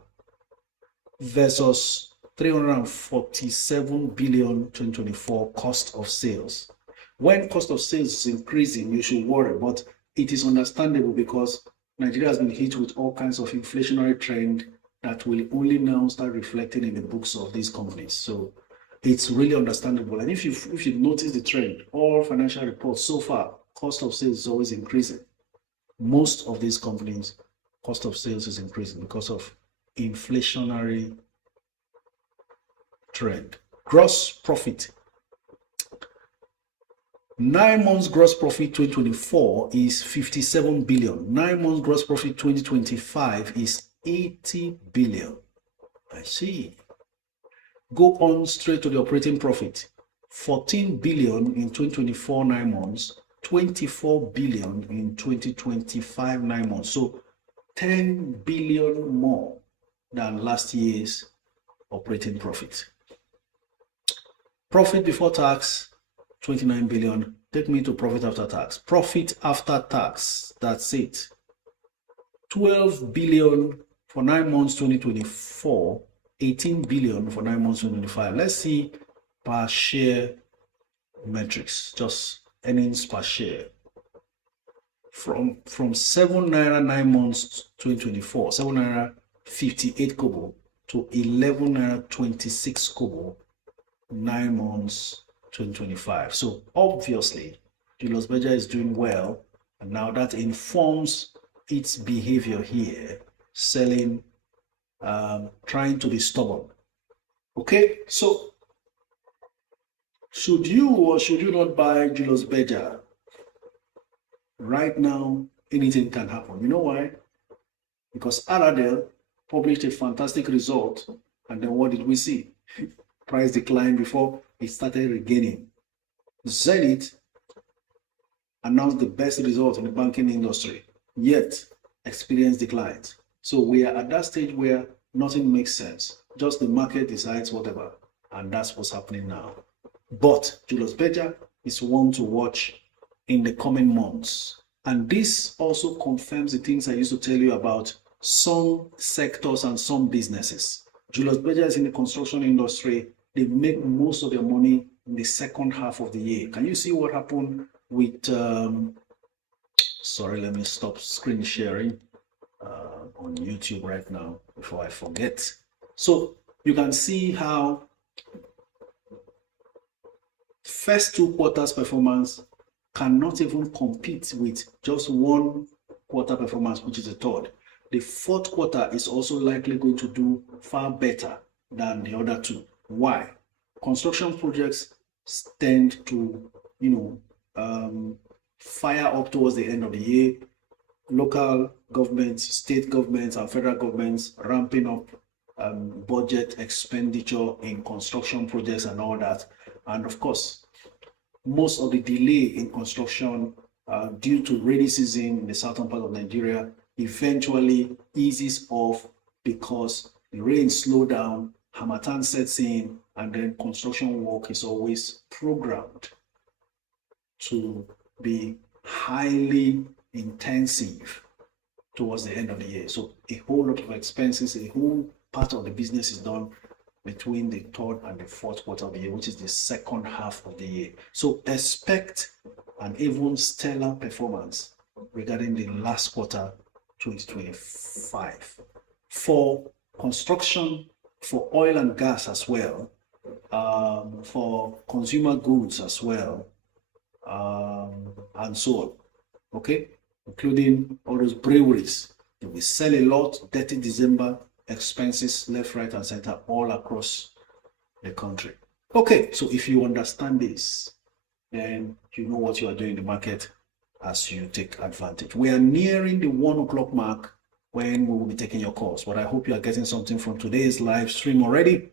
Versus 347 billion 2024 cost of sales. When cost of sales is increasing, you should worry, but it is understandable because Nigeria has been hit with all kinds of inflationary trend that will only now start reflecting in the books of these companies. So it's really understandable. And if you notice the trend, all financial reports so far, cost of sales is always increasing. Most of these companies, cost of sales is increasing because of inflationary trend. Gross profit. 9 months gross profit 2024 is 57 billion. 9 months gross profit 2025 is 80 billion. I see. Go on straight to the operating profit. 14 billion in 2024 9 months, 24 billion in 2025 9 months. So 10 billion more than last year's operating profit. Profit before tax, 29 billion. Take me to profit after tax. Profit after tax, that's it. 12 billion for 9 months 2024, 18 billion for 9 months 2025. Let's see per share metrics, just earnings per share. From 7 naira 9 months 2024, 7 naira 58 kobo to 11 naira 26 kobo 9 months 2025. So obviously Julius Berger is doing well, and now that informs its behavior here, selling, trying to be stubborn. Okay, so should you or should you not buy Julius Berger? Right now, anything can happen. You know why? Because Aradel published a fantastic result, and then what did we see? Price decline before it started regaining. Zenith announced the best result in the banking industry, yet experienced declines. So we are at that stage where nothing makes sense. Just the market decides whatever, and that's what's happening now. But Julius Berger is one to watch in the coming months. And this also confirms the things I used to tell you about some sectors and some businesses. Julius Berger is in the construction industry. They make most of their money in the second half of the year. Can you see what happened with, sorry, let me stop screen sharing on YouTube right now before I forget. So you can see how First 2 quarters performance cannot even compete with just 1 quarter performance, which is the third. The fourth quarter is also likely going to do far better than the other two. Why? Construction projects tend to, fire up towards the end of the year. Local governments, state governments, and federal governments ramping up budget expenditure in construction projects and all that. And of course, most of the delay in construction due to rainy season in the southern part of Nigeria eventually eases off because the rain slow down, harmattan sets in, and then construction work is always programmed to be highly intensive towards the end of the year. So a whole lot of expenses, a whole part of the business is done between the third and the fourth quarter of the year, which is the second half of the year. So expect an even stellar performance regarding the last quarter 2025 for construction, for oil and gas as well, for consumer goods as well, and so on. Okay, including all those breweries. They will sell a lot, dirty December, expenses left, right, and center all across the country. Okay, so if you understand this, then you know what you are doing in the market as you take advantage. We are nearing the 1 o'clock mark when we will be taking your calls, but I hope you are getting something from today's live stream already.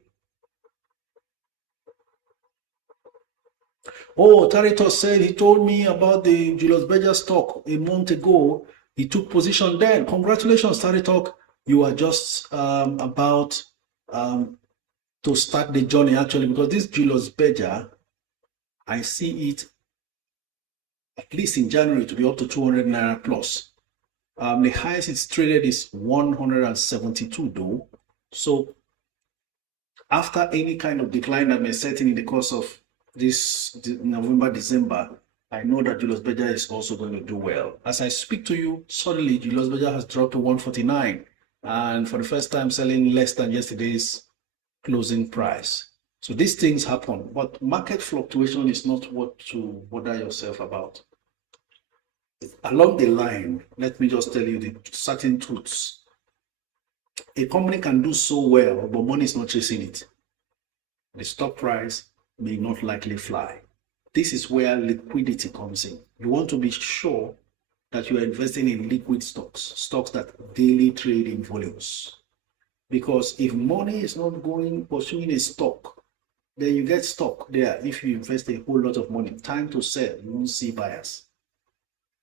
Oh, Taritos said he told me about the Julius Berger stock a month ago. He took position then. Congratulations, Taritos. You are just about to start the journey actually, because this Julius Berger, I see it at least in January to be up to 200 Naira plus. The highest it's traded is 172 though. So after any kind of decline that may set in the course of this November, December, I know that Julius Berger is also going to do well. As I speak to you, suddenly Julius Berger has dropped to 149 and for the first time selling less than yesterday's closing price. So these things happen, but market fluctuation is not what to bother yourself about. Along the line, let me just tell you the certain truths. A company can do so well, but money is not chasing it. The stock price may not likely fly. This is where liquidity comes in. You want to be sure that you are investing in liquid stocks, stocks that daily trade in volumes. Because if money is not going pursuing a stock, then you get stuck there. If you invest a whole lot of money, time to sell, you won't see buyers.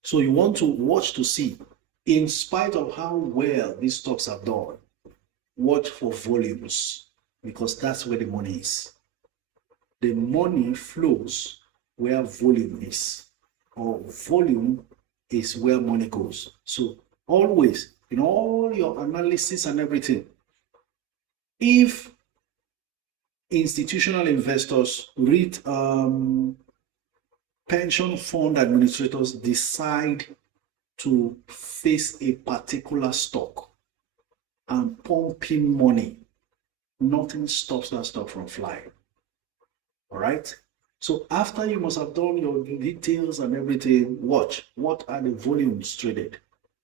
So you want to watch to see, in spite of how well these stocks have done, watch for volumes, because that's where the money is. The money flows where volume is, or volume is where money goes. So always, in all your analysis and everything, if institutional investors, REIT, pension fund administrators decide to face a particular stock and pump in money, nothing stops that stock from flying. All right. So after you must have done your details and everything, watch what are the volumes traded.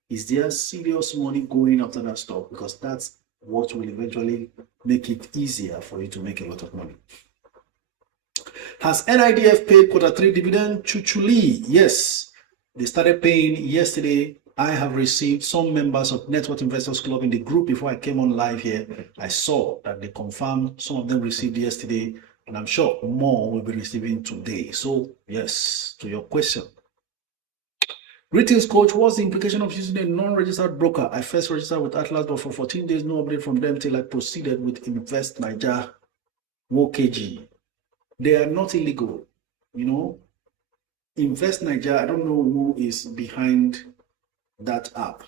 Is there serious money going after that stock? Because that's what will eventually make it easier for you to make a lot of money. Has NIDF paid Q3 dividend? Chuchuli, yes. They started paying yesterday. I have received some members of Network Investors Club in the group before I came on live here. I saw that they confirmed some of them received yesterday, and I'm sure more will be receiving today. So, yes, to your question. Greetings, coach. What's the implication of using a non-registered broker? I first registered with Atlas, but for 14 days, no update from them till I proceeded with Invest Niger WOKG. They are not illegal, you know. Invest Niger, I don't know who is behind that app,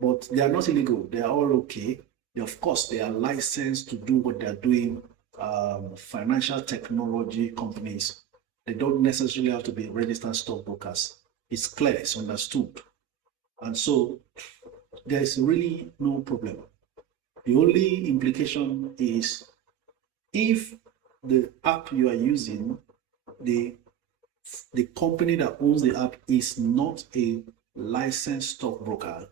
but they are not illegal. They are all okay. Of course, they are licensed to do what they are doing. Financial technology companies, they don't necessarily have to be registered stockbrokers. It's clear, it's understood. And so there's really no problem. The only implication is if the app you are using the company that owns the app is not a licensed stockbroker,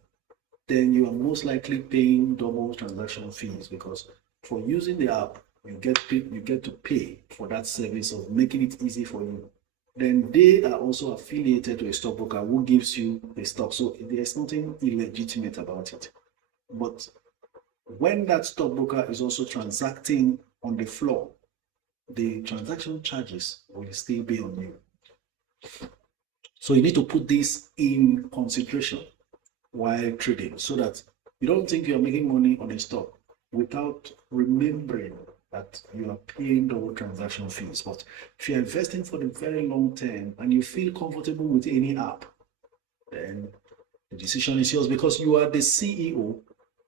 then you are most likely paying double transaction fees, because for using the app, you get to pay for that service of making it easy for you. Then they are also affiliated to a stockbroker who gives you the stock. So there's nothing illegitimate about it. But when that stockbroker is also transacting on the floor, the transaction charges will still be on you. So you need to put this in consideration while trading, so that you don't think you're making money on a stock without remembering that you are paying double transaction fees. But if you're investing for the very long term and you feel comfortable with any app, then the decision is yours, because you are the CEO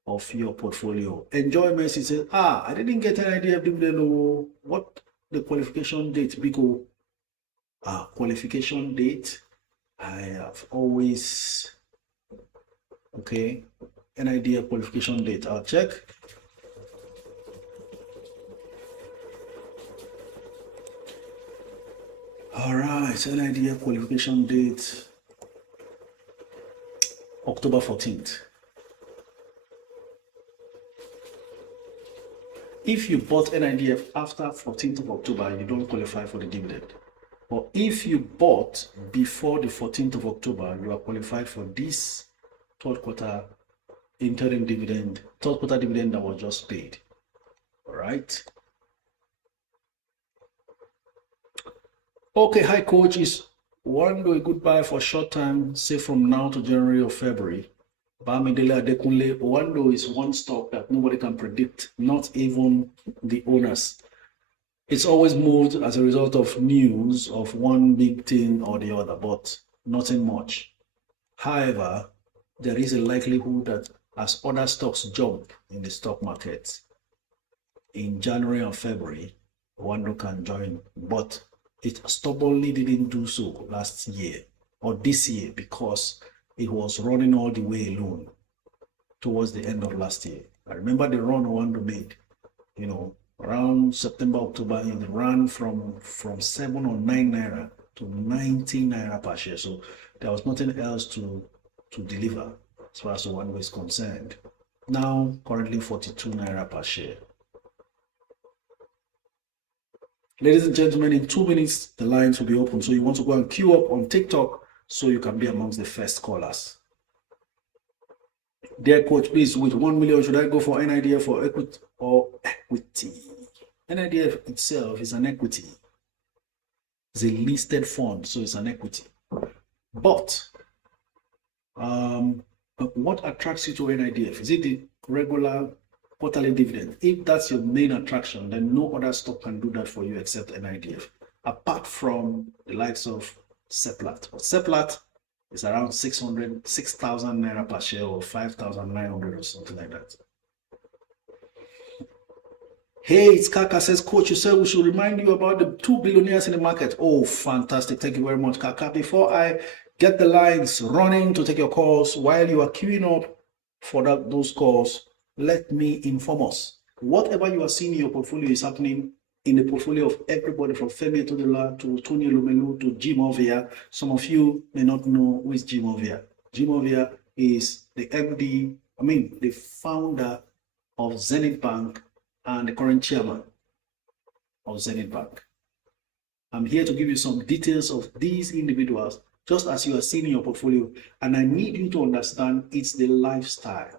of your portfolio. Enjoyment, he says, I didn't get an idea of dividend. What the qualification date? Because qualification date, I have always, okay, an idea qualification date. I'll check. All right, an idea qualification date, October 14th. If you bought NIDF after 14th of October, you don't qualify for the dividend. But if you bought before the 14th of October, you are qualified for this third quarter interim dividend, third quarter dividend that was just paid. All right. Okay, hi coach, is Wando a good buy for short time, say from now to January or February? Bamidele Adekunle, Wando is one stock that nobody can predict, not even the owners. It's always moved as a result of news of one big thing or the other, but nothing much. However, there is a likelihood that as other stocks jump in the stock market in January and February, Wando can join, but it stubbornly didn't do so last year or this year, because it was running all the way alone towards the end of last year. I remember the run Wando made, around September, October, it ran from 7 or 9 naira to 19 naira per share. So there was nothing else to deliver as far as the Wando is concerned. Now, currently 42 naira per share. Ladies and gentlemen, in 2 minutes, the lines will be open. So you want to go and queue up on TikTok so you can be amongst the first callers. Dear coach, please, with 1 million, should I go for NIDF for equity or equity? NIDF itself is an equity. It's a listed fund, so it's an equity. But what attracts you to NIDF? Is it the regular quarterly dividend? If that's your main attraction, then no other stock can do that for you except NIDF, apart from the likes of Seplat. Seplat is around 6,000 naira per share, or 5,900 or something like that. Hey, it's Kaka says, coach, you said we should remind you about the 2 billionaires in the market. Oh, fantastic. Thank you very much, Kaka. Before I get the lines running to take your calls, while you are queuing up for those calls, let me inform us. Whatever you are seeing in your portfolio is happening in the portfolio of everybody, from Femi Todola to Tony Lumelu to Jim Ovia. Some of you may not know who is Jim Ovia. Jim Ovia is the the founder of Zenith Bank and the current chairman of Zenith Bank. I'm here to give you some details of these individuals, just as you are seeing in your portfolio. And I need you to understand it's the lifestyle.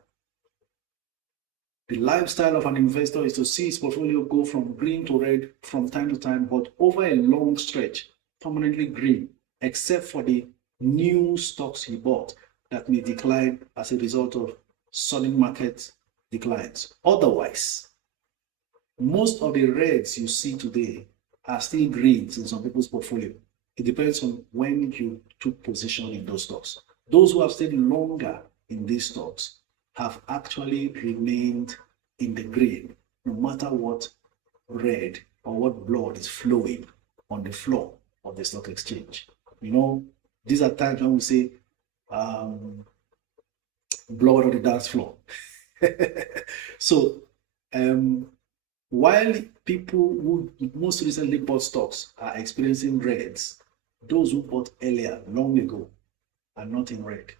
The lifestyle of an investor is to see his portfolio go from green to red from time to time, but over a long stretch, permanently green, except for the new stocks he bought that may decline as a result of sudden market declines. Otherwise, most of the reds you see today are still greens in some people's portfolio. It depends on when you took position in those stocks. Those who have stayed longer in these stocks have actually remained in the green, no matter what red or what blood is flowing on the floor of the stock exchange. These are times when we say blood on the dance floor. So While people who most recently bought stocks are experiencing reds, those who bought earlier, long ago, are not in red.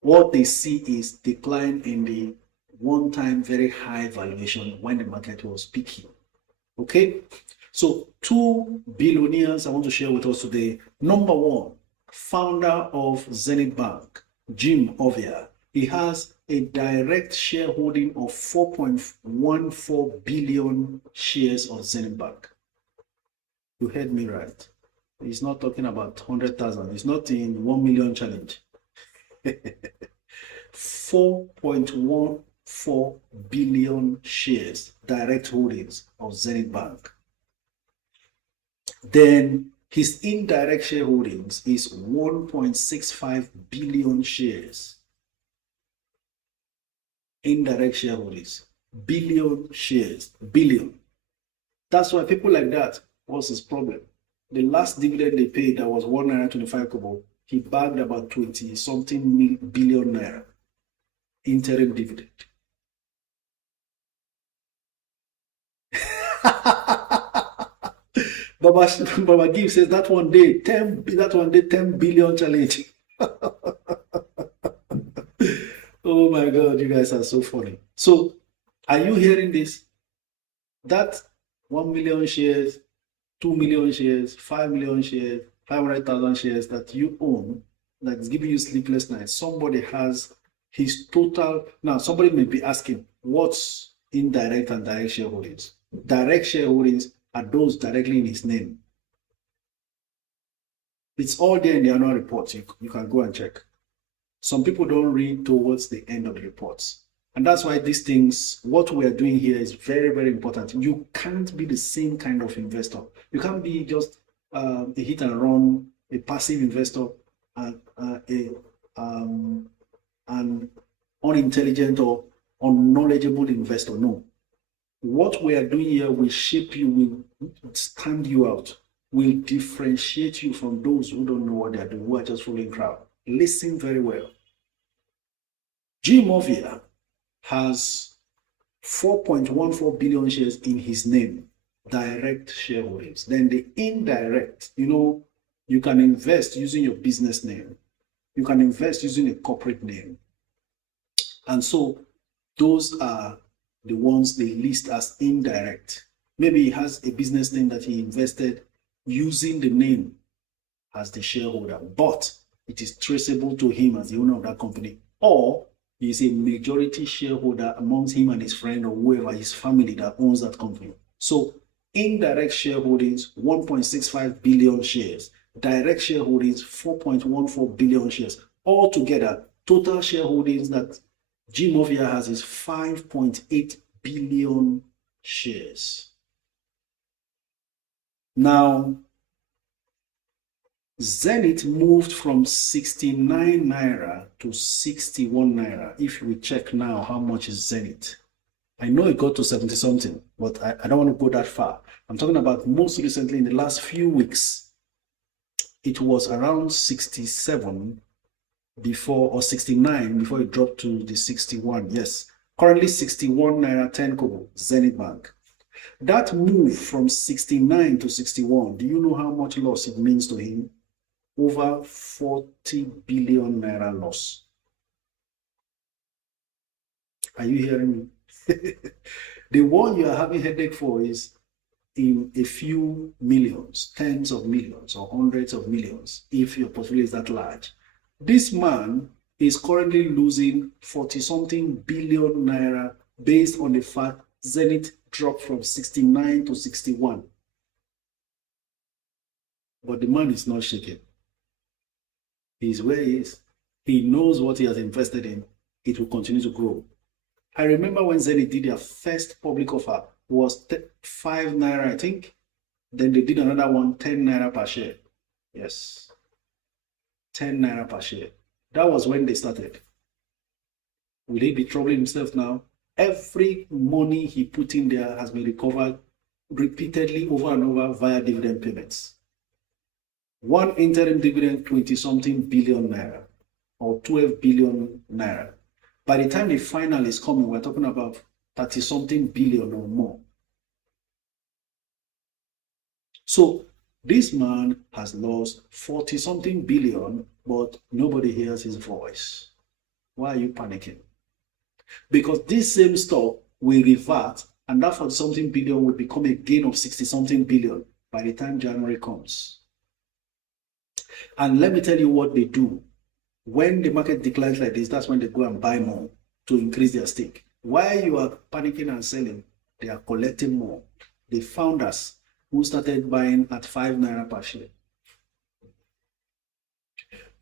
What they see is decline in the one-time very high valuation when the market was peaking. Okay, so 2 billionaires I want to share with us today. Number one, founder of Zenith Bank, Jim Ovia. He has a direct shareholding of 4.14 billion shares of Zenith Bank. You heard me right. He's not talking about 100,000. He's not in 1 million challenge. 4.14 billion shares, direct holdings of Zenith Bank. Then his indirect shareholdings is 1.65 billion shares. Indirect shareholdings, billion shares, billion. That's why people like that, what's his problem? The last dividend they paid, that was 1.25 kobo, he bagged about 20-something billion naira interim dividend. Baba Give says that one day 10 billion challenge. Oh my God, you guys are so funny. So, are you hearing this? That 1 million shares, 2 million shares, 5 million shares, 500,000 shares that you own, that is giving you sleepless nights. Somebody has his total. Now, somebody may be asking, what's indirect and direct shareholdings? Direct shareholdings are those directly in his name. It's all there in the annual report. You can go and check. Some people don't read towards the end of the reports. And that's why these things, what we are doing here is very, very important. You can't be the same kind of investor. You can't be just a hit and run, a passive investor, and an unintelligent or unknowledgeable investor. No. What we are doing here will shape you, will stand you out, will differentiate you from those who don't know what they are doing, who are just following crowd. Listen very well. Jim Ovia has 4.14 billion shares in his name, direct shareholdings. Then the indirect, you can invest using your business name. You can invest using a corporate name. And so those are the ones they list as indirect. Maybe he has a business name that he invested using the name as the shareholder, but it is traceable to him as the owner of that company, or he is a majority shareholder amongst him and his friend or whoever, his family that owns that company. So indirect shareholdings, 1.65 billion shares. Direct shareholdings, 4.14 billion shares. Altogether, total shareholdings that Jim Ovia has is 5.8 billion shares. Now, Zenith moved from 69 naira to 61 naira. If we check now, how much is Zenith? I know it got to 70 something, but I don't want to go that far. I'm talking about most recently in the last few weeks. It was around 67 before, or 69 before it dropped to the 61. Yes, currently 61 naira 10 kobo, Zenith Bank. That move from 69 to 61, do you know how much loss it means to him? Over 40 billion naira loss. Are you hearing me? The one you are having headache for is in a few millions, tens of millions or hundreds of millions, if your portfolio is that large. This man is currently losing 40-something billion naira based on the fact Zenith dropped from 69 to 61. But the man is not shaking. He's where he is. He knows what he has invested in. It will continue to grow. I remember when Zenith did their first public offer, it was 5 naira, I think. Then they did another one, 10 naira per share. Yes. 10 naira per share. That was when they started. Will he be troubling himself now? Every money he put in there has been recovered repeatedly over and over via dividend payments. One interim dividend, 20-something billion naira or 12 billion naira. By the time the final is coming, we're talking about 30-something billion or more. So this man has lost 40 something billion, but nobody hears his voice. Why are you panicking? Because this same stock will revert, and that 40 something billion will become a gain of 60 something billion by the time January comes. And let me tell you what they do. When the market declines like this, that's when they go and buy more to increase their stake. While you are panicking and selling, they are collecting more. The founders who started buying at 5 naira per share.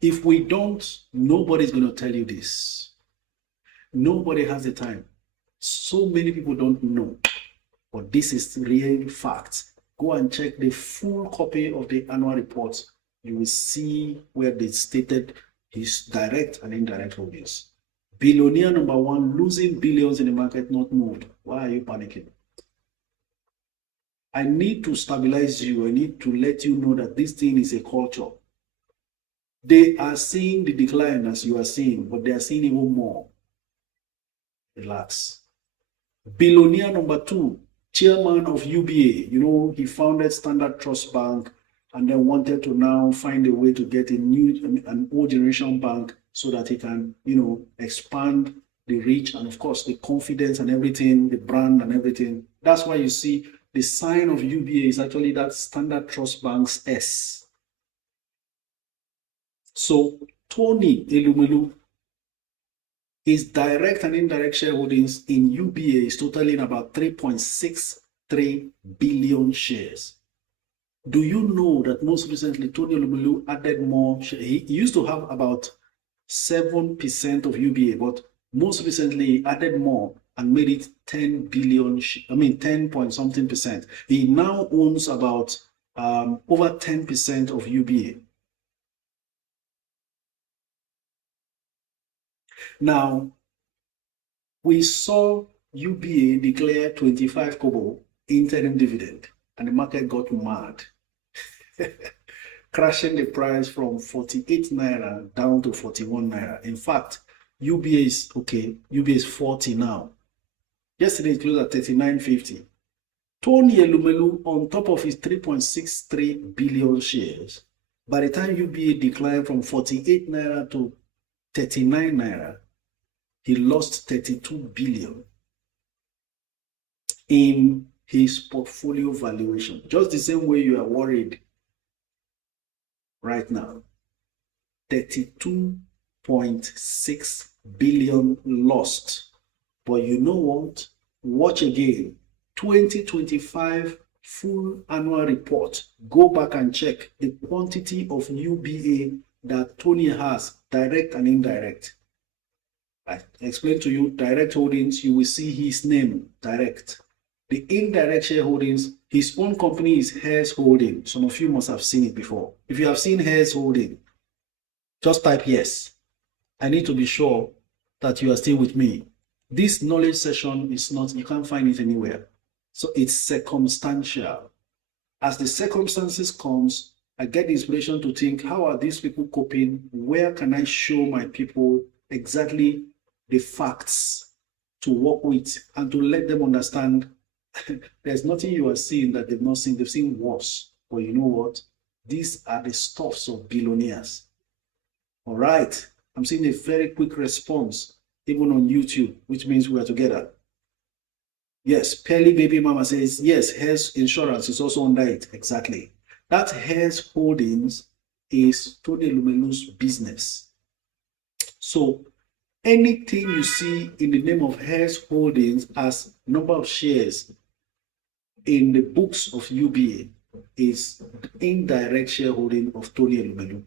If we don't, nobody's going to tell you this. Nobody has the time. So many people don't know. But this is real fact. Go and check the full copy of the annual report. You will see where they stated his direct and indirect holdings. Billionaire number one, losing billions in the market, not moved. Why are you panicking? I need to stabilize you. I need to let you know that this thing is a culture. They are seeing the decline as you are seeing, but they are seeing even more. Relax. Billionaire number two, chairman of UBA. You know, he founded Standard Trust Bank and then wanted to now find a way to get an old generation bank so that he can, you know, expand the reach and of course the confidence and everything, the brand and everything. That's why you see the sign of UBA is actually that Standard Trust Bank's S. So Tony Elumelu, his direct and indirect shareholdings in UBA is totaling about 3.63 billion shares. Do you know that most recently Tony Elumelu added more shares? He used to have about 7% of UBA, but most recently he added more and made it 10 billion, 10 point something percent. He now owns about over 10% of UBA. Now, we saw UBA declare 25 kobo interim dividend, and the market got mad, crashing the price from 48 naira down to 41 naira. In fact, UBA is okay. UBA is 40 now. Yesterday it closed at 39.50. Tony Elumelu, on top of his 3.63 billion shares, by the time UBA declined from 48 naira to 39 naira, he lost 32 billion in his portfolio valuation. Just the same way you are worried right now. 32.6 billion lost. But you know what? Watch again. 2025 full annual report. Go back and check the quantity of UBA that Tony has, direct and indirect. I explained to you direct holdings, you will see his name, direct. The indirect shareholdings, his own company is Hares Holding. Some of you must have seen it before. If you have seen Hares Holding, just type yes. I need to be sure that you are still with me. This knowledge session is not, you can't find it anywhere. So it's circumstantial. As the circumstances comes, I get the inspiration to think, how are these people coping? Where can I show my people exactly the facts to work with and to let them understand there's nothing you are seeing that they've not seen. They've seen worse. But you know what? These are the stuffs of billionaires. All right. I'm seeing a very quick response, even on YouTube, which means we are together. Yes, Pelly Baby Mama says, yes, Hares Insurance is also under it. Exactly. That Hares Holdings is Tony Elumelu's business. So anything you see in the name of Hares Holdings as number of shares in the books of UBA is indirect shareholding of Tony Elumelu.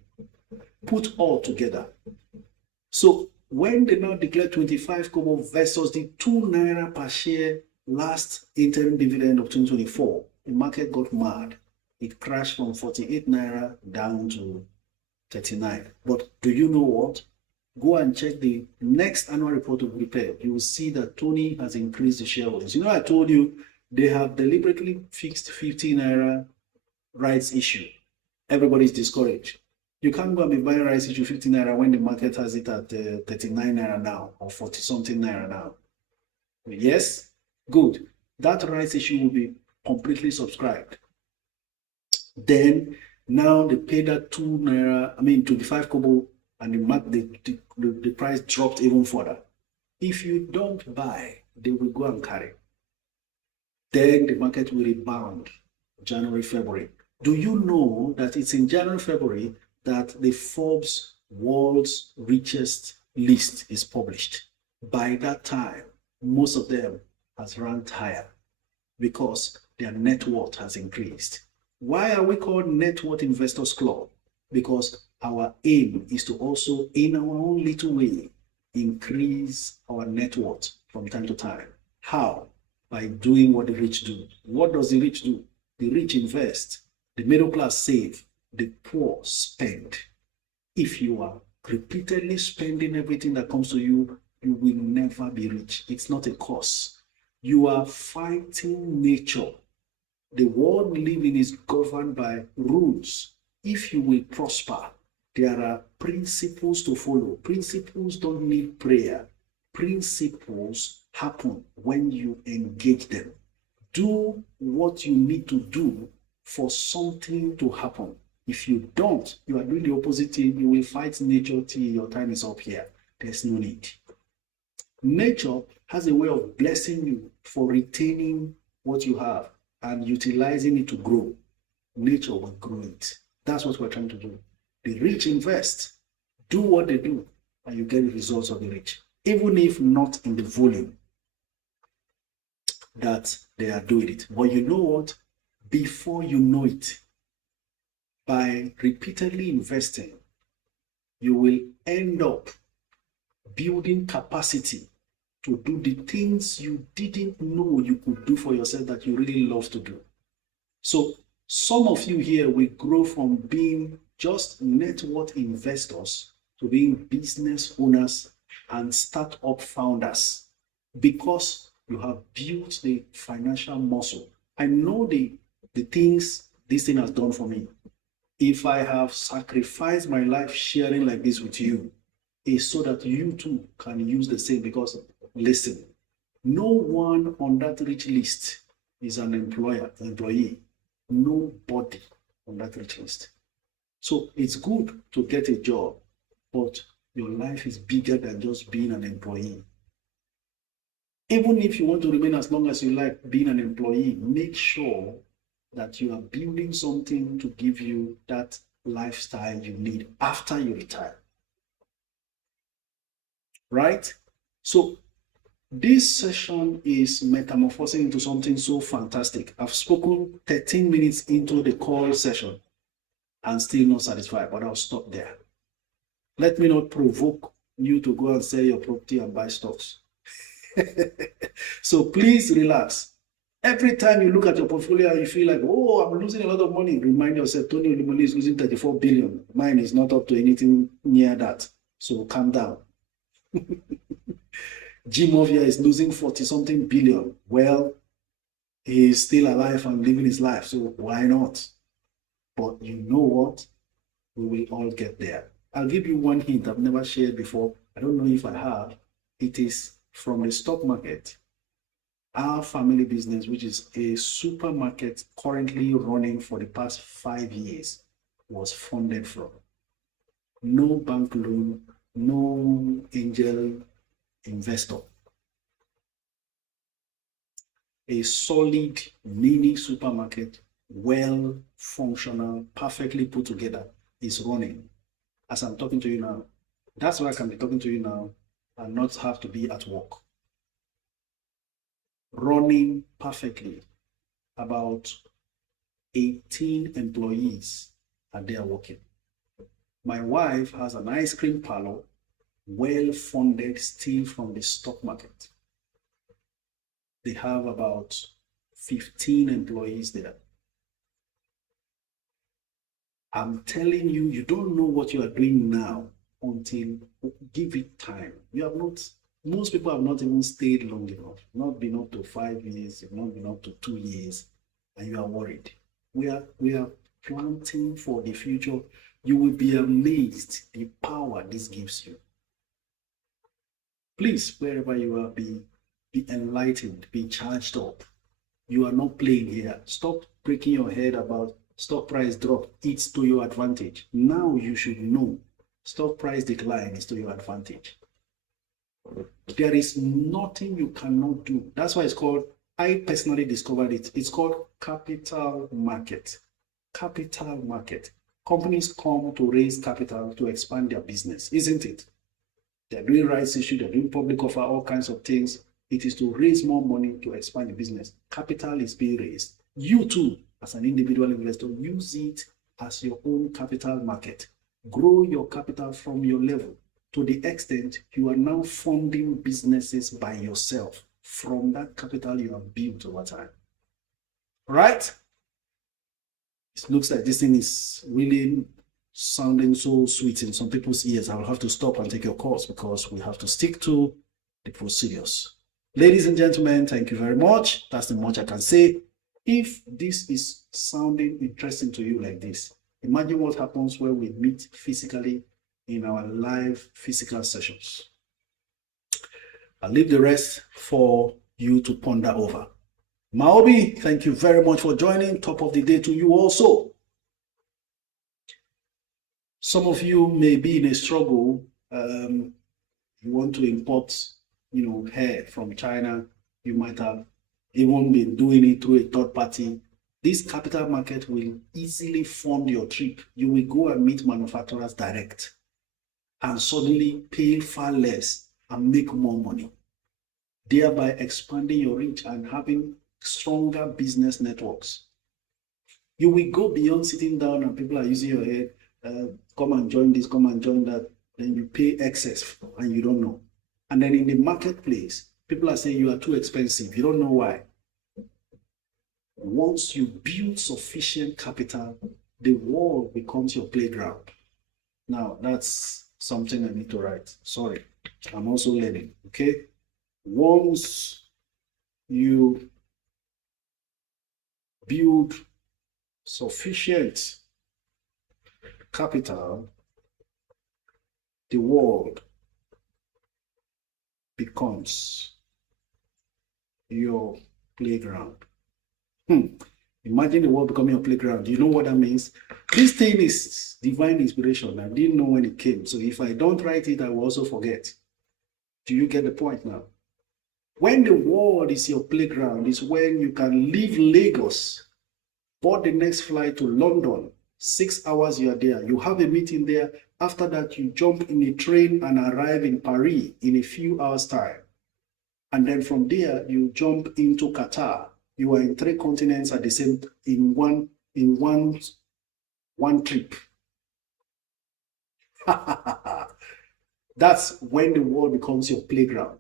Put all together. So when they now declare 25 kobo versus the 2 naira per share last interim dividend of 2024, the market got mad. It crashed from 48 naira down to 39. But do you know what? Go and check the next annual report we prepared. You will see that Tony has increased the shareholdings. You know, I told you they have deliberately fixed 50 naira rights issue. Everybody's discouraged. You can't go and be buying rights issue 50 naira when the market has it at 39 naira now or 40 something naira now. Yes, good. That rights issue will be completely subscribed. Then now they pay that 25 kobo, and the price dropped even further. If you don't buy, they will go and carry. Then the market will rebound January, February. Do you know that it's in January, February that the Forbes World's Richest list is published? By that time, most of them has ranked higher because their net worth has increased. Why are we called Net Worth Investors Club? Because our aim is to also, in our own little way, increase our net worth from time to time. How? By doing what the rich do. What does the rich do? The rich invest, the middle class save, the poor spend. If you are repeatedly spending everything that comes to you, you will never be rich. It's not a curse. You are fighting nature. The world we live in is governed by rules. If you will prosper, there are principles to follow. Principles don't need prayer. Principles happen when you engage them. Do what you need to do for something to happen. If you don't, you are doing the opposite thing. You will fight nature till your time is up here. There's no need. Nature has a way of blessing you for retaining what you have and utilizing it to grow. Nature will grow it. That's what we're trying to do. The rich invest, do what they do, and you get the results of the rich, even if not in the volume that they are doing it. But you know what? Before you know it, by repeatedly investing, you will end up building capacity to do the things you didn't know you could do for yourself that you really love to do. So some of you here will grow from being just net worth investors to being business owners and startup founders because you have built the financial muscle. I know the things this thing has done for me. If I have sacrificed my life sharing like this with you, it's so that you too can use the same. Because listen, no one on that rich list is an employee. Nobody on that rich list. So it's good to get a job, but your life is bigger than just being an employee. Even if you want to remain as long as you like being an employee, make sure that you are building something to give you that lifestyle you need after you retire. Right? So this session is metamorphosing into something so fantastic. I've spoken 13 minutes into the call session and still not satisfied, but I'll stop there. Let me not provoke you to go and sell your property and buy stocks. So please relax. Every time you look at your portfolio and you feel like, oh, I'm losing a lot of money, remind yourself, Tony Olumole is losing 34 billion. Mine is not up to anything near that. So calm down. Jim Ovia is losing 40-something billion. Well, he is still alive and living his life, so why not? But you know what? We will all get there. I'll give you one hint I've never shared before. I don't know if I have. It is from the stock market. Our family business, which is a supermarket currently running for the past 5 years, was funded from. No bank loan, no angel investor. A solid mini supermarket, well functional, perfectly put together, is running as I'm talking to you now. That's why I can be talking to you now and not have to be at work. Running perfectly. About 18 employees are there working. My wife has an ice cream parlor, well funded still from the stock market. They have about 15 employees there. I'm telling you, you don't know what you are doing now until give it time. You have not, most people have not even stayed long enough, not been up to 5 years, you've not been up to 2 years, and you are worried. We are planting for the future. You will be amazed the power this gives you. Please, wherever you are, be enlightened, be charged up. You are not playing here. Stop breaking your head about stock price drop, it's to your advantage. Now you should know stock price decline is to your advantage. There is nothing you cannot do. That's why it's called, I personally discovered it. It's called capital market. Capital market. Companies come to raise capital to expand their business, isn't it? They're doing rights issue, they're doing public offer, all kinds of things. It is to raise more money to expand the business. Capital is being raised. You too, as an individual investor, use it as your own capital market. Grow your capital from your level to the extent you are now funding businesses by yourself from that capital you have built over time. Right? It looks like this thing is really sounding so sweet in some people's ears. I will have to stop and take your calls because we have to stick to the procedures. Ladies and gentlemen, thank you very much. That's the much I can say. If this is sounding interesting to you like this, imagine what happens when we meet physically in our live physical sessions. I'll leave the rest for you to ponder over. Maobi, thank you very much for joining. Top of the day to you also. Some of you may be in a struggle. You want to import, hair from China. You might have even been doing it through a third party. This capital market will easily fund your trip. You will go and meet manufacturers direct and suddenly pay far less and make more money, thereby expanding your reach and having stronger business networks. You will go beyond sitting down and people are using your head, come and join this, come and join that, then you pay excess and you don't know. And then in the marketplace, people are saying you are too expensive. You don't know why. Once you build sufficient capital, the world becomes your playground. Now, that's something I need to write. Sorry, I'm also learning, okay? Once you build sufficient capital, the world becomes your playground. Imagine the world becoming your playground. You know what that means? This thing is divine inspiration. I didn't know when it came. So if I don't write it, I will also forget. Do you get the point now? When the world is your playground, is when you can leave Lagos, board the next flight to London, 6 hours you are there. You have a meeting there. After that, you jump in a train and arrive in Paris in a few hours' time. And then from there, you jump into Qatar. You are in 3 continents at the same in one trip. That's when the world becomes your playground.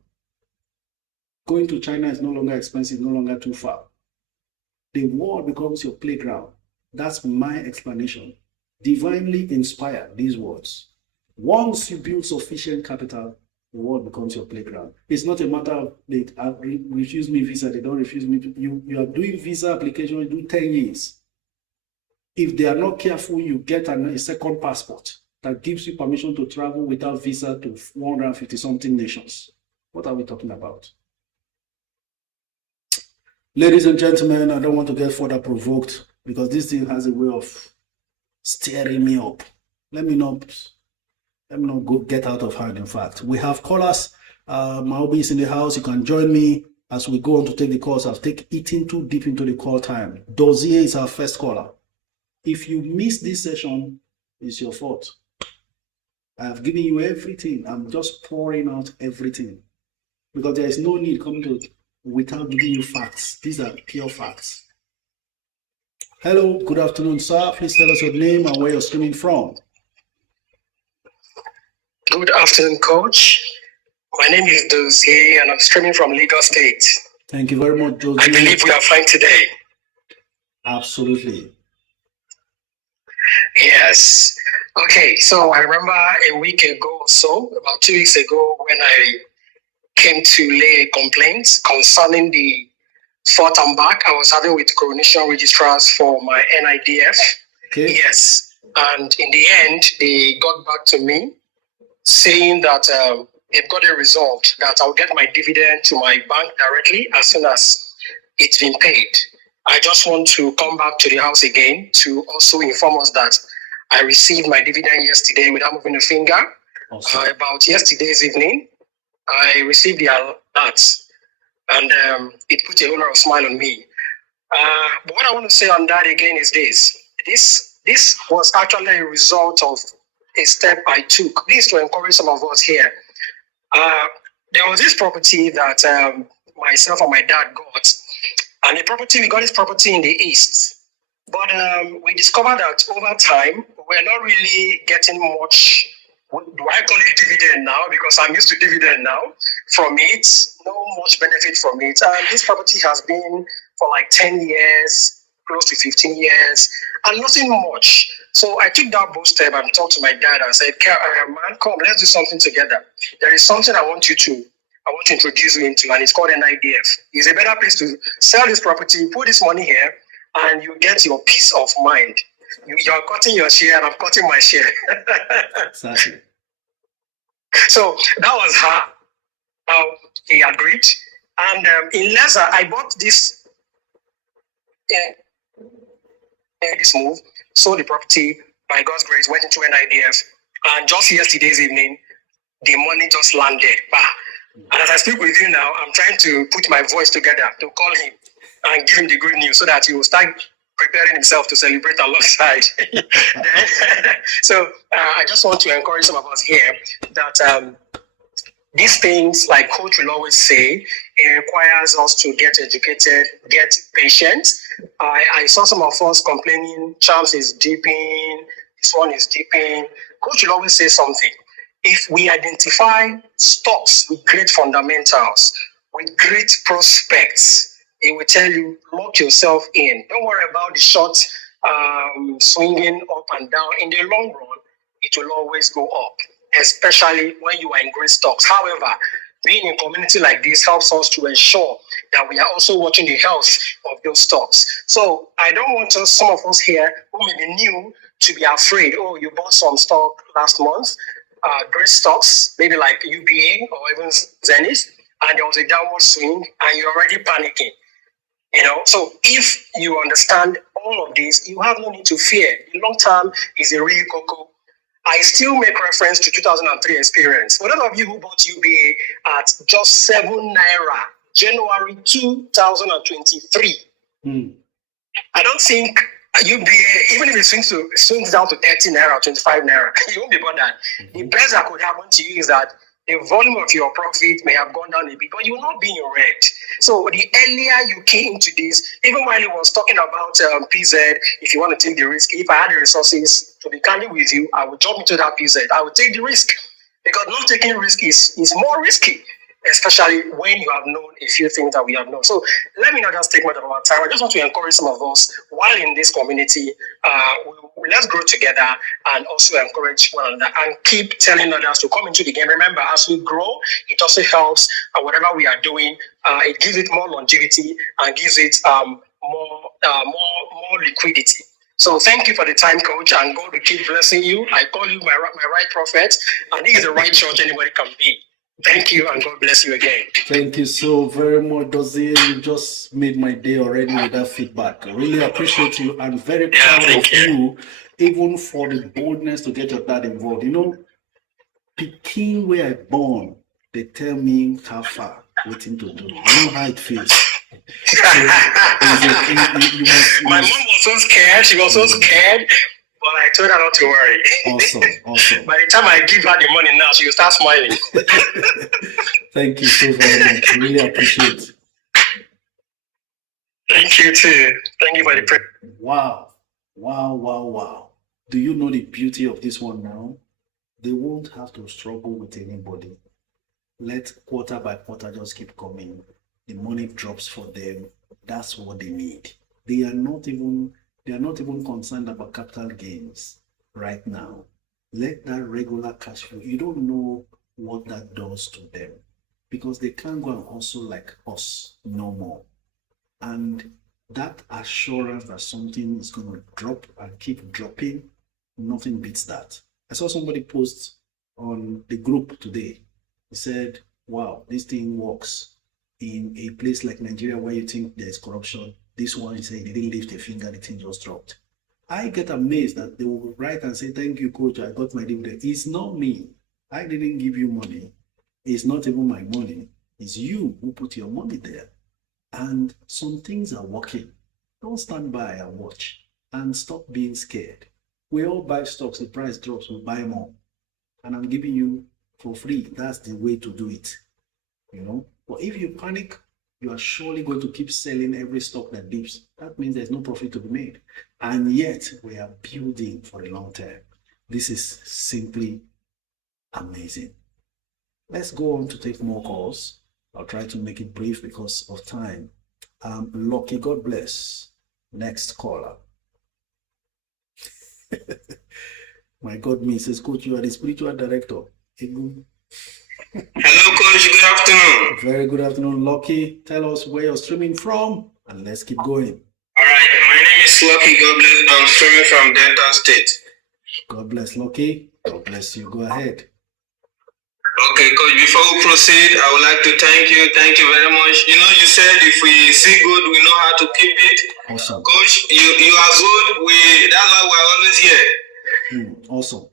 Going to China is no longer expensive, no longer too far. The world becomes your playground. That's my explanation. Divinely inspired, these words. Once you build sufficient capital, the world becomes your playground. It's not a matter of they refuse me visa, they don't refuse me. You are doing visa application, you do 10 years. If they are not careful, you get a second passport that gives you permission to travel without visa to 150 something nations. What are we talking about? Ladies and gentlemen, I don't want to get further provoked because this thing has a way of stirring me up. Let me not go get out of hand. In fact, we have callers. Maobi is in the house. You can join me as we go on to take the calls. I've eaten too deep into the call time. Dozier is our first caller. If you miss this session, it's your fault. I have given you everything. I'm just pouring out everything because there is no need coming to without giving you facts. These are pure facts. Hello, good afternoon, sir. Please tell us your name and where you're streaming from. Good afternoon, Coach. My name is Dozier, and I'm streaming from Lagos State. Thank you very much, Dozier. I believe we are fine today. Absolutely. Yes. Okay, so I remember a week ago or so, about 2 weeks ago, when I came to lay a complaint concerning the forth and back I was having with coronation registrars for my NIDF. Okay. Yes. And in the end, they got back to me saying that they've got a result that I'll get my dividend to my bank directly as soon as it's been paid. I just want to come back to the house again to also inform us that I received my dividend yesterday without moving a finger. Awesome. About yesterday's evening, I received the alert, and it put a whole lot of smile on me. But what I want to say on that again is this. This was actually a result of a step I took. This to encourage some of us here. There was this property that myself and my dad got, and we got this property in the east. But we discovered that over time, we're not really getting much. Do I call it dividend now? Because I'm used to dividend now from it. No much benefit from it. And this property has been for like 10 years, close to 15 years, and nothing much. So I took that bold step and talked to my dad and said, man, come, let's do something together. There is something I want to introduce you into, and it's called an IDF. It's a better place to sell this property, put this money here, and you get your peace of mind. You're cutting your share, and I'm cutting my share. Exactly. So that was how he agreed. And in Leicester, I bought this move, sold the property, by God's grace, went into an IDF. And just yesterday's evening, the money just landed. Bah. And as I speak with you now, I'm trying to put my voice together to call him and give him the good news so that he will start preparing himself to celebrate alongside. So I just want to encourage some of us here that these things, like Coach will always say, it requires us to get educated, get patient. I saw some of us complaining, Champs is dipping, this one is dipping. Coach will always say something. If we identify stocks with great fundamentals, with great prospects, it will tell you, lock yourself in. Don't worry about the short swinging up and down. In the long run, it will always go up, especially when you are in great stocks. However, being in a community like this helps us to ensure that we are also watching the health of those stocks. So I don't want some of us here who may be new to be afraid, oh, you bought some stock last month, great stocks, maybe like UBA or even Zenith, and there was a downward swing and you're already panicking. So if you understand all of this, you have no need to fear. The long term is a real cocoa. I still make reference to 2003 experience. For those of you who bought UBA at just 7 naira, January 2023, I don't think UBA, even if it swings down to 30 naira, 25 naira, you won't be bothered. The best that could happen to you is that the volume of your profit may have gone down a bit, but you will not be in red. So the earlier you came into this, even while he was talking about PZ, if you want to take the risk, if I had the resources to be candid with you, I would jump into that PZ. I would take the risk because not taking risk is more risky, especially when you have known a few things that we have known. So let me not just take much of our time. I just want to encourage some of us while in this community, let's grow together and also encourage one another and keep telling others to come into the game. Remember, as we grow, it also helps whatever we are doing. It gives it more longevity and gives it more liquidity. So thank you for the time, Coach, and God will keep blessing you. I call you my right prophet, and this is the right church anybody can be. Thank you, and God bless you again. Thank you so very much, Dozie. You just made my day already with that feedback. I really appreciate you and very proud of you, even for the boldness to get your dad involved. Picking where I born, they tell me how far, waiting to do. You know how it feels. My mom was so scared. She was so scared. But I told her not to worry. Awesome. By the time I give her the money now, she will start smiling. Thank you so very much. Really appreciate it. Thank you too. Thank you for the prayer. Wow. Do you know the beauty of this one now? They won't have to struggle with anybody. Let quarter by quarter just keep coming. The money drops for them. That's what they need. They are not even concerned about capital gains right now. Let that regular cash flow, you don't know what that does to them because they can't go and hustle like us no more. And that assurance that something is going to drop and keep dropping, nothing beats that. I saw somebody post on the group today. He said, wow, this thing works in a place like Nigeria where you think there's corruption. This one, he said he didn't lift a finger, the thing just dropped. I get amazed that they will write and say, thank you, coach, I got my dividend. It's not me. I didn't give you money. It's not even my money. It's you who put your money there. And some things are working. Don't stand by and watch. And stop being scared. We all buy stocks, the price drops, we buy more. And I'm giving you for free. That's the way to do it. You know? But if you panic, you are surely going to keep selling every stock that dips. That means there's no profit to be made. And yet, we are building for the long term. This is simply amazing. Let's go on to take more calls. I'll try to make it brief because of time. Lucky, God bless. Next caller. My God, Mrs. Coach, you are the spiritual director. Hello, Coach. Good afternoon. Very good afternoon, Lucky. Tell us where you're streaming from, and let's keep going. All right. My name is Lucky. God bless. I'm streaming from Delta State. God bless, Lucky. God bless you. Go ahead. Okay, Coach. Before we proceed, I would like to thank you. Thank you very much. You know, you said if we see good, we know how to keep it. Awesome. Coach, you are good. That's why we're always here. Awesome.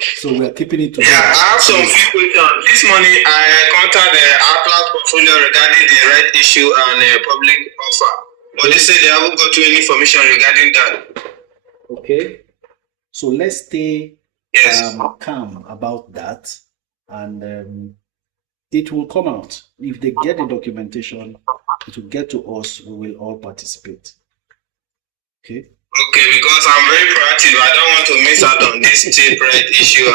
So we're keeping it together. Yeah, I have some few questions. This morning, I contacted Atlas Portfolio regarding the right issue and public offer. But they said they haven't got any information regarding that. Okay. So let's stay Yes. calm about that. And it will come out. If they get the documentation, it will get to us. We will all participate. Okay. Okay, because I'm very proactive. I don't want to miss out on this tip right issue.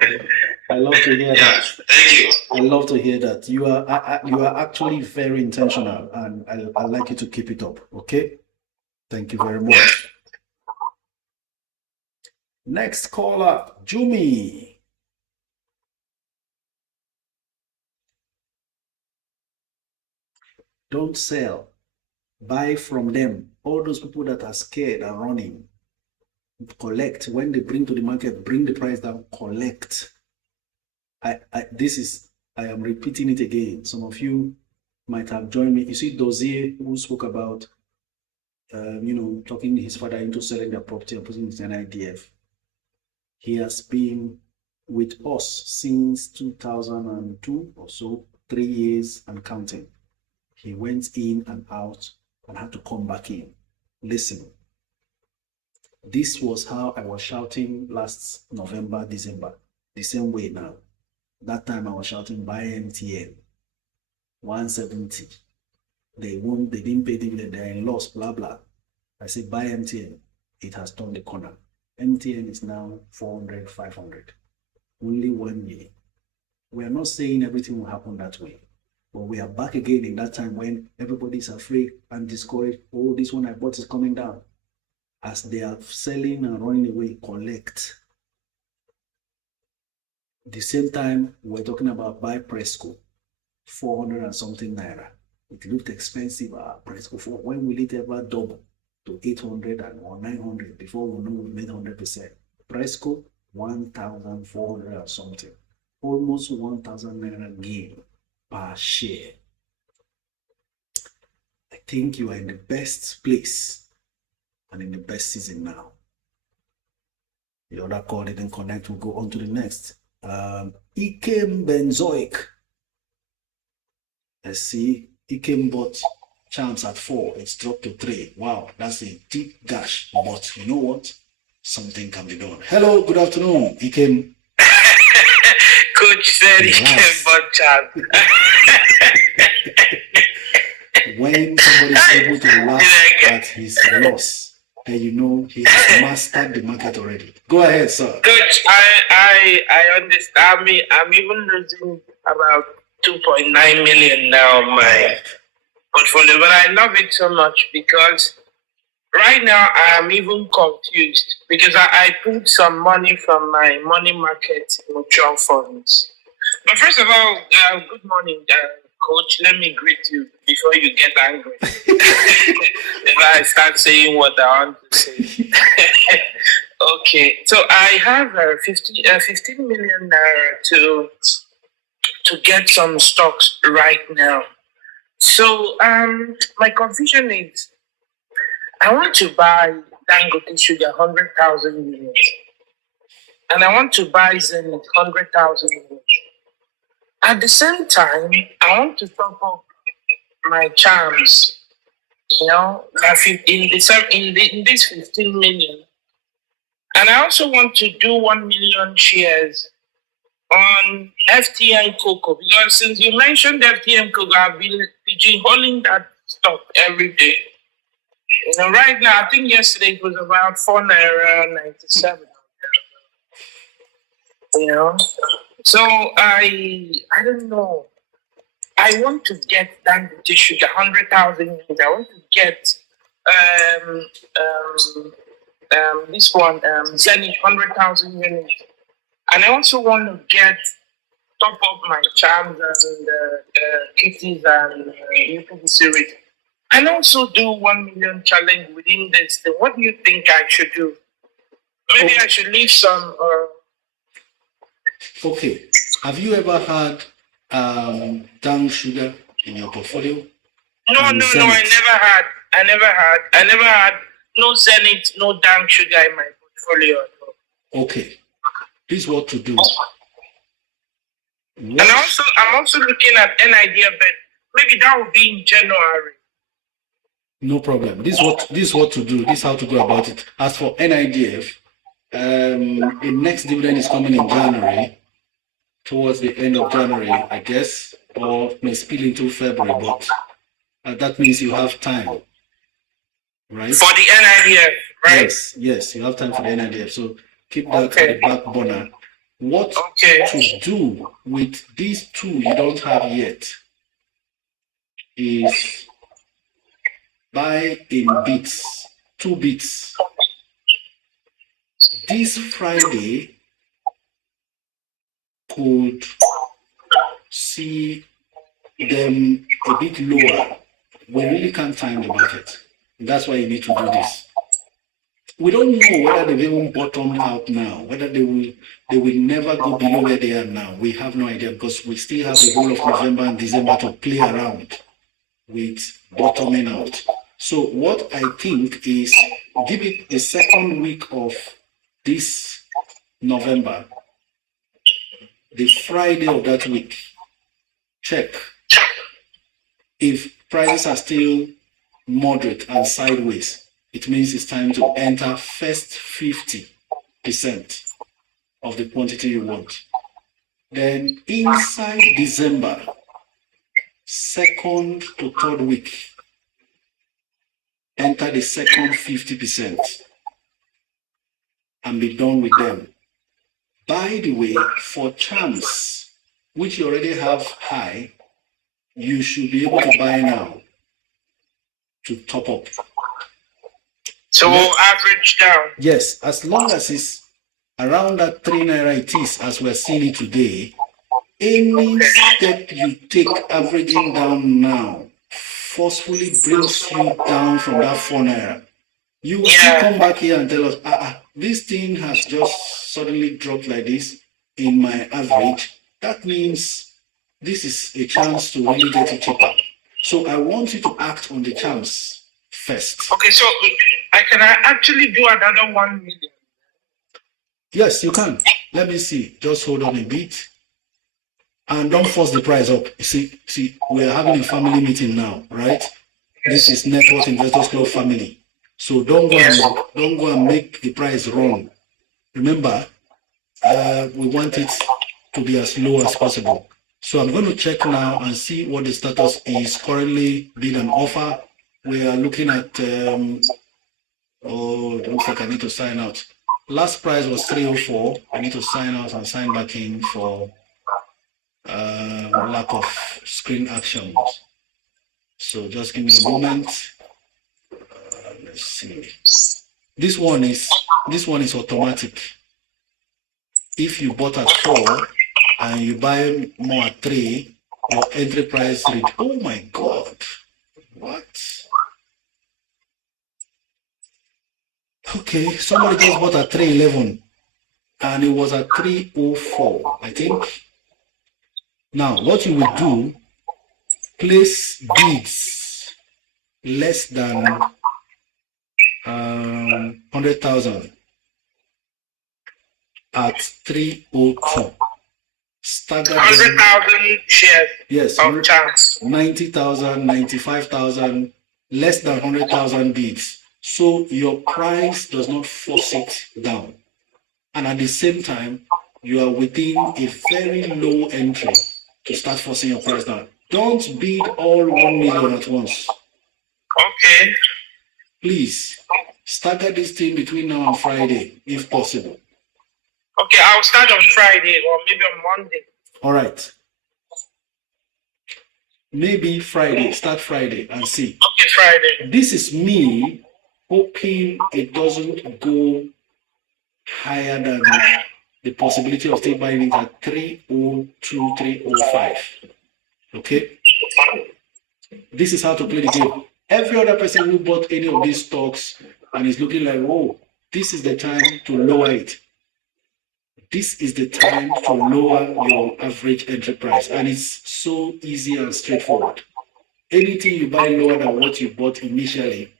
And I love to hear yeah, that. thank you. I love to hear that. You are actually very intentional, and I like you to keep it up. Okay. Thank you very much. Yeah. Next caller, Jumi. Don't sell. Buy from them. All those people that are scared are running. Collect. When they bring to the market, bring the price down, collect. I am repeating it again. Some of you might have joined me. You see Dozier, who spoke about talking his father into selling their property and putting it in an IDF. He has been with us since 2002 or so, 3 years and counting. He went in and out and had to come back in. Listen, this was how I was shouting last November, December, the same way now. That time I was shouting buy MTN, 170. They didn't pay dividend, they're in loss, blah, blah. I said buy MTN. It has turned the corner. MTN is now 400, 500. Only 1 year. We are not saying everything will happen that way. But we are back again in that time when everybody's afraid and discouraged. Oh, this one I bought is coming down. As they are selling and running away, collect. The same time, we're talking about buy Presco, 400 and something naira. It looked expensive, Presco. For when will it ever double to 800 or 900 before we know we made 100%? Presco, 1,400 or something. Almost 1,000 naira gain per share. I think you are in the best place and in the best season now. The other call didn't connect. We'll go on to the next. Ikem Benzoic. Let's see. Ikem bought Champs at 4. It's dropped to 3. Wow, that's a deep gash. But you know what? Something can be done. Hello, good afternoon, Ikem. Coach said he came but Champs. When somebody is able to laugh at his loss, then you know he has mastered the market already. Go ahead, sir. Coach, I understand. I'm even losing about 2.9 million now on my portfolio, but I love it so much because right now I'm even confused because I put some money from my money market mutual funds. But first of all, good morning, Coach. Let me greet you before you get angry. If I start saying what I want to say. Okay, so I have 15 million naira to get some stocks right now. So my confusion is I want to buy Dangote Sugar 100,000 units, and I want to buy Zenith 100,000 units. At the same time, I want to top up my charms, like in this 15 million. And I also want to do 1 million shares on FTN Cocoa, because since you mentioned FTN Cocoa, I've been holding that stock every day. Right now, I think yesterday it was about 4.97 naira. So I don't know. I want to get Dangote Sugar 100,000 units. I want to get this one Zenith 100,000 units, and I also want to get top up my charms and kitties and UPDC REIT, and also do 1 million challenge within this thing. What do you think I should do? Maybe I should leave some. Okay. Have you ever had Dan Sugar in your portfolio? No, I never had no Zenith, no Dan Sugar in my portfolio. Okay. This is what to do. And I'm also looking at NIDF, but maybe that will be in January. No problem. This is what to do. This is how to go about it. As for NIDF, the next dividend is coming in January, towards the end of January, I guess, or may spill into February, but that means you have time, right? For the NIDF, right? Yes, you have time for the NIDF. So keep that at the back burner. What to do with these two you don't have yet is buy in bits, 2 bits. This Friday could see them a bit lower. We really can't time the market. That's why you need to do this. We don't know whether they've even bottomed out now, whether they will never go below where they are now. We have no idea, because we still have the whole of November and December to play around with bottoming out. So what I think is, give it a second week of this November, the Friday of that week, check if prices are still moderate and sideways. It means it's time to enter first 50% of the quantity you want. Then inside December, second to third week, enter the second 50% and be done with them. By the way, for charms, which you already have high, you should be able to buy now to top up. So average down. Yes, as long as it's around that 3 naira it is, as we're seeing it today, any step you take averaging down now forcefully brings you down from that 4 naira. You will still come back here and tell us, this thing has just suddenly dropped like this in my average. That means this is a chance to really get it cheaper. So I want you to act on the chance first. Okay, so can I actually do another 1 million? Yes, you can. Let me see. Just hold on a bit. And don't force the price up. See, we're having a family meeting now, right? This is Network Investors Club family. So don't go and make the price wrong. Remember, we want it to be as low as possible. So I'm going to check now and see what the status is. Currently bid and offer. We are looking at it looks like I need to sign out. Last price was 304. I need to sign out and sign back in for lack of screen actions. So just give me a moment. Let's see. This one is automatic. If you bought at 4 and you buy more at 3, your entry price rate. Oh my God! What? Okay, somebody just bought at 311 and it was at 304, I think. Now, what you will do, place bids less than 100,000 at 302. Staggered 100,000 shares yes, of chance. 90,000, 95,000, less than 100,000 bids. So your price does not force it down. And at the same time, you are within a very low entry to start forcing your price down. Don't bid all 1 million at once. Okay. Please stagger this thing between now and Friday, if possible. Okay, I'll start on Friday or maybe on Monday. All right. Maybe Friday. Start Friday and see. Okay, Friday. This is me hoping it doesn't go higher than the possibility of still buying it at 302, 305. Okay? This is how to play the game. Every other person who bought any of these stocks and is looking like, oh, this is the time to lower it. This is the time to lower your average entry price. And it's so easy and straightforward. Anything you buy lower than what you bought initially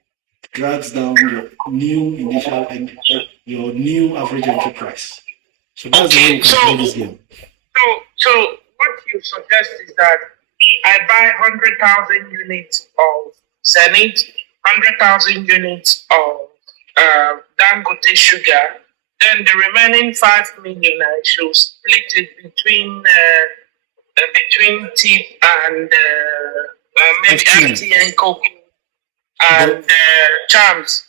drags down your new initial and your new average entry price. So that's the way you can play this game. So what you suggest is that I buy 100,000 units of Zenith, 100,000 units of Dangote Sugar. Then the remaining 5 million, I should split it between TIP and maybe FTN Cocoa and Charms.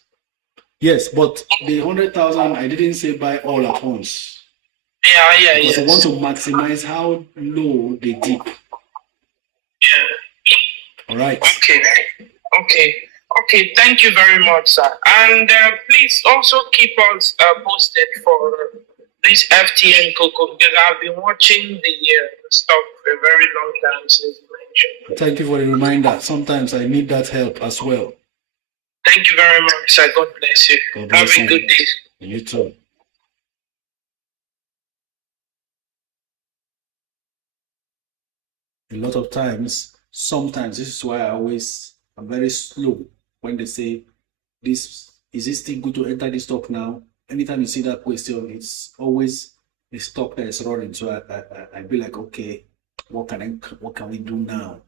Yes, but the 100,000, I didn't say buy all at once. Yeah. Because I want to maximize how low they dip. Yeah. All right. Okay, thank you very much, sir. And please also keep us posted for this FTN Cocoa because I've been watching the stock for a very long time since you mentioned. Thank you for the reminder. Sometimes I need that help as well. Thank you very much, sir. God bless you. God bless Have a good day. You too. A lot of times, sometimes this is why I'm very slow when they say, is it still good to enter this stock now? Anytime you see that question, it's always a stock that is running. So I be like, okay, what can we do now?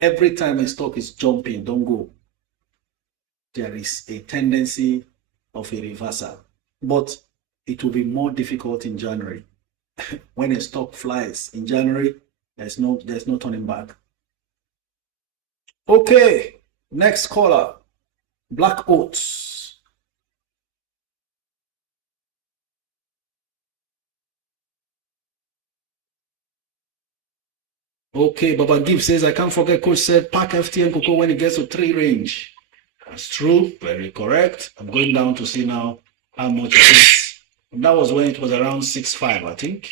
Every time a stock is jumping, don't go. There is a tendency of a reversal, but it will be more difficult in January. When a stock flies in January, there's no turning back. Okay, next caller, Black Oats. Okay, Baba Gibbs says, I can't forget Coach said pack FTN Cocoa when it gets to 3 range. That's true, very correct. I'm going down to see now how much it is. And that was when it was around 6.5, I think.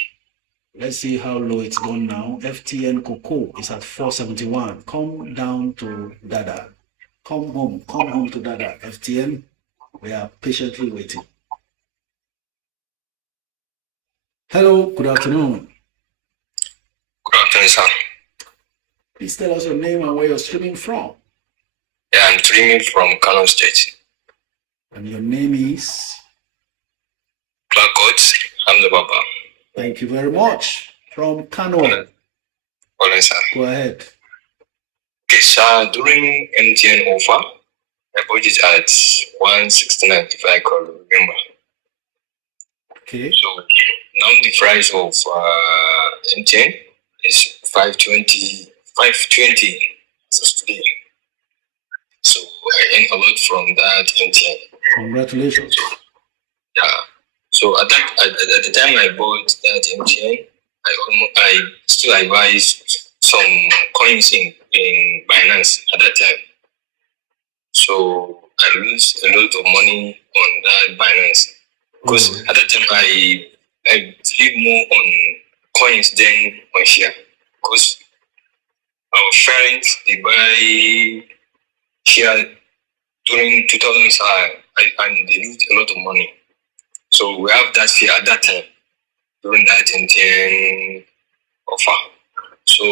Let's see how low it's gone now. FTN Cocoa is at 471. Come down to Dada. Come home to Dada. FTN, we are patiently waiting. Hello, good afternoon. Good afternoon, sir. Please tell us your name and where you're streaming from. Yeah, I'm streaming from Kano State. And your name is? Black Oats, Hamza Baba. Thank you very much. From Kano. Morning, sir. Go ahead. Okay, sir, during MTN offer, I bought it at 169, if I can remember. Okay. So now the price of MTN is 520 as of today. So I earn a lot from that MTN. Congratulations. Yeah. So at the time I bought that MTN, I buy some coins in Binance at that time. So I lose a lot of money on that Binance because at that time I believe more on coins than on share because our parents they buy share during 2000s and they lose a lot of money. So we have that fear at that time during that MTN offer. So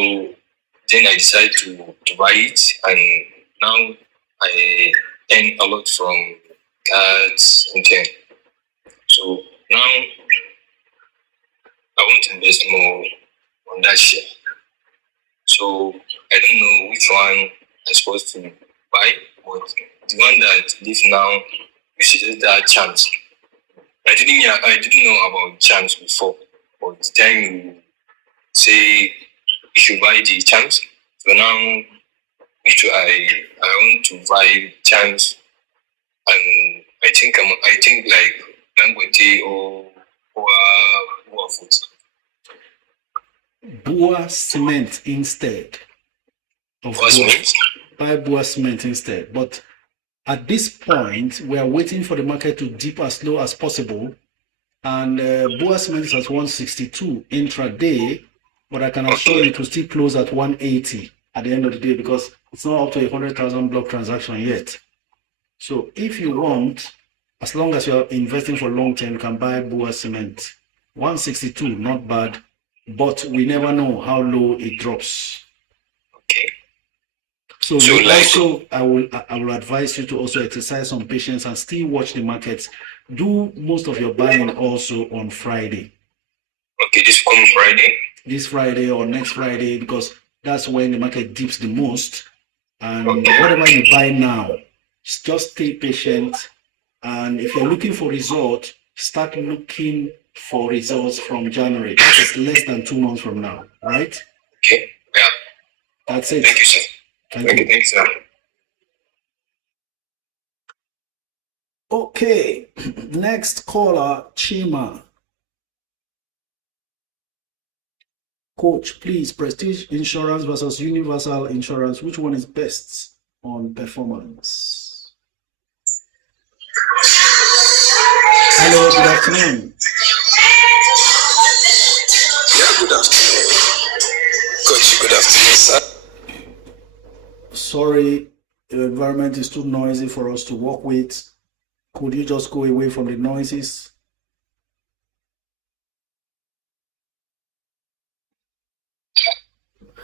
then I decided to buy it, and now I earn a lot from cards, and things. So now I want to invest more on that share. So I don't know which one I'm supposed to buy, but the one that lives now, you suggest that chance. I didn't know about chance before, but the time you say you should buy the chance, so now which I want to buy chance, and I think like Dangote or food. Bua cement instead of What's Bua. means? Buy Bua cement instead. But at this point, we are waiting for the market to dip as low as possible. And Bua cement is at 162 intraday, but I can assure you it will still close at 180 at the end of the day because it's not up to a 100,000 block transaction yet. So if you want, as long as you're investing for long term, you can buy Bua cement. 162, not bad, but we never know how low it drops. Okay. So also, I will advise you to also exercise some patience and still watch the markets. Do most of your buying also on Friday. Okay, this coming Friday? This Friday or next Friday, because that's when the market dips the most. And whatever you buy now, just stay patient. And if you're looking for results, start looking for results from January. That's less than 2 months from now, right? Okay, yeah. That's it. Thank you, sir. Thank you. Thanks, sir. Okay, next caller, Chima. Coach, please, Prestige Insurance versus Universal Insurance, which one is best on performance? Hello, good afternoon. Yeah, good afternoon. Coach, good afternoon, sir. Sorry, the environment is too noisy for us to work with. Could you just go away from the noises?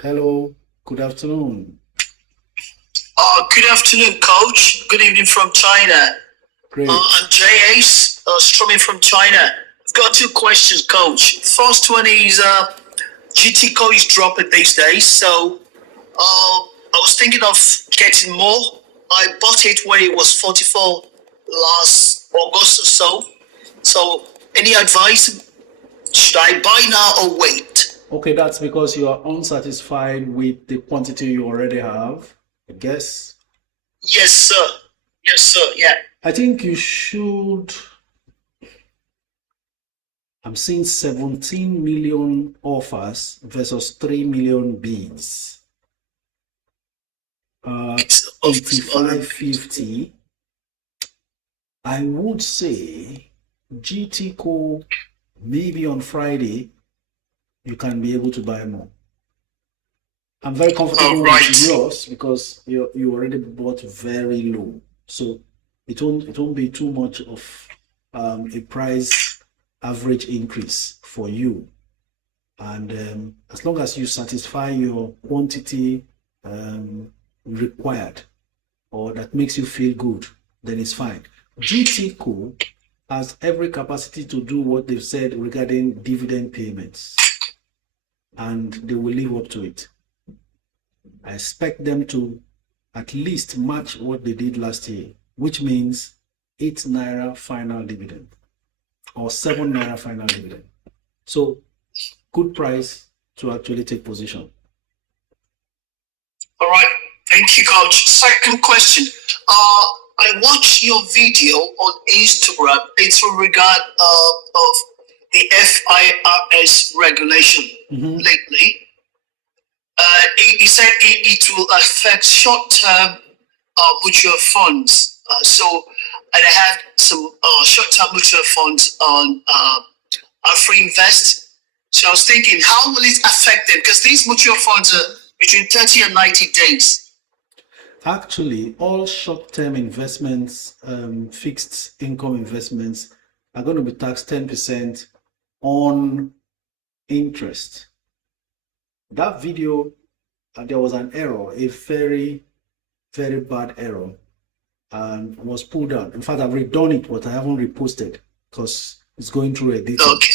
Hello, good afternoon. Good afternoon, Coach. Good evening from China. Great. I'm Jay Ace, streaming from China. I've got 2 questions, Coach. First one is GT Co is dropping these days, so I was thinking of getting more. I bought it when it was 44 last August or so. So, any advice? Should I buy now or wait? Okay, that's because you are unsatisfied with the quantity you already have, I guess. Yes, sir. Yes, sir. Yeah. I think you should. I'm seeing 17 million offers versus 3 million bids. 85.50. I would say GT Co maybe on Friday you can be able to buy more. I'm very comfortable with yours because you already bought very low, so it won't be too much of a price average increase for you. And as long as you satisfy your quantity required, or that makes you feel good, then it's fine. GT Co has every capacity to do what they've said regarding dividend payments, and they will live up to it. I expect them to at least match what they did last year, which means 8 Naira final dividend or 7 Naira final dividend. So good price to actually take position. All right. Thank you, Coach. Second question. I watched your video on Instagram. It's in regard of the FIRS regulation lately. He said it will affect short-term mutual funds. So I have some short-term mutual funds on Free Invest. So I was thinking, how will it affect them? Because these mutual funds are between 30 and 90 days. Actually, all short-term investments, fixed income investments, are going to be taxed 10% on interest. That video, there was an error, a very, very bad error. and was pulled down. In fact, I've redone it, but I haven't reposted because it's going through a detail. Okay.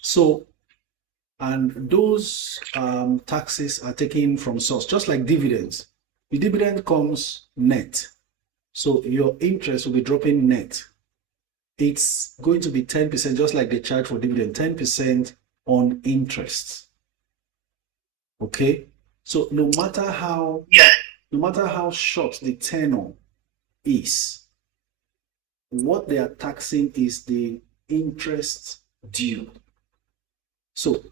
So, and those taxes are taken from source, just like dividends. The dividend comes net. So your interest will be dropping net. It's going to be 10%, just like they charge for dividend, 10% on interest. Okay? So no matter how short the tenor is, what they are taxing is the interest due. So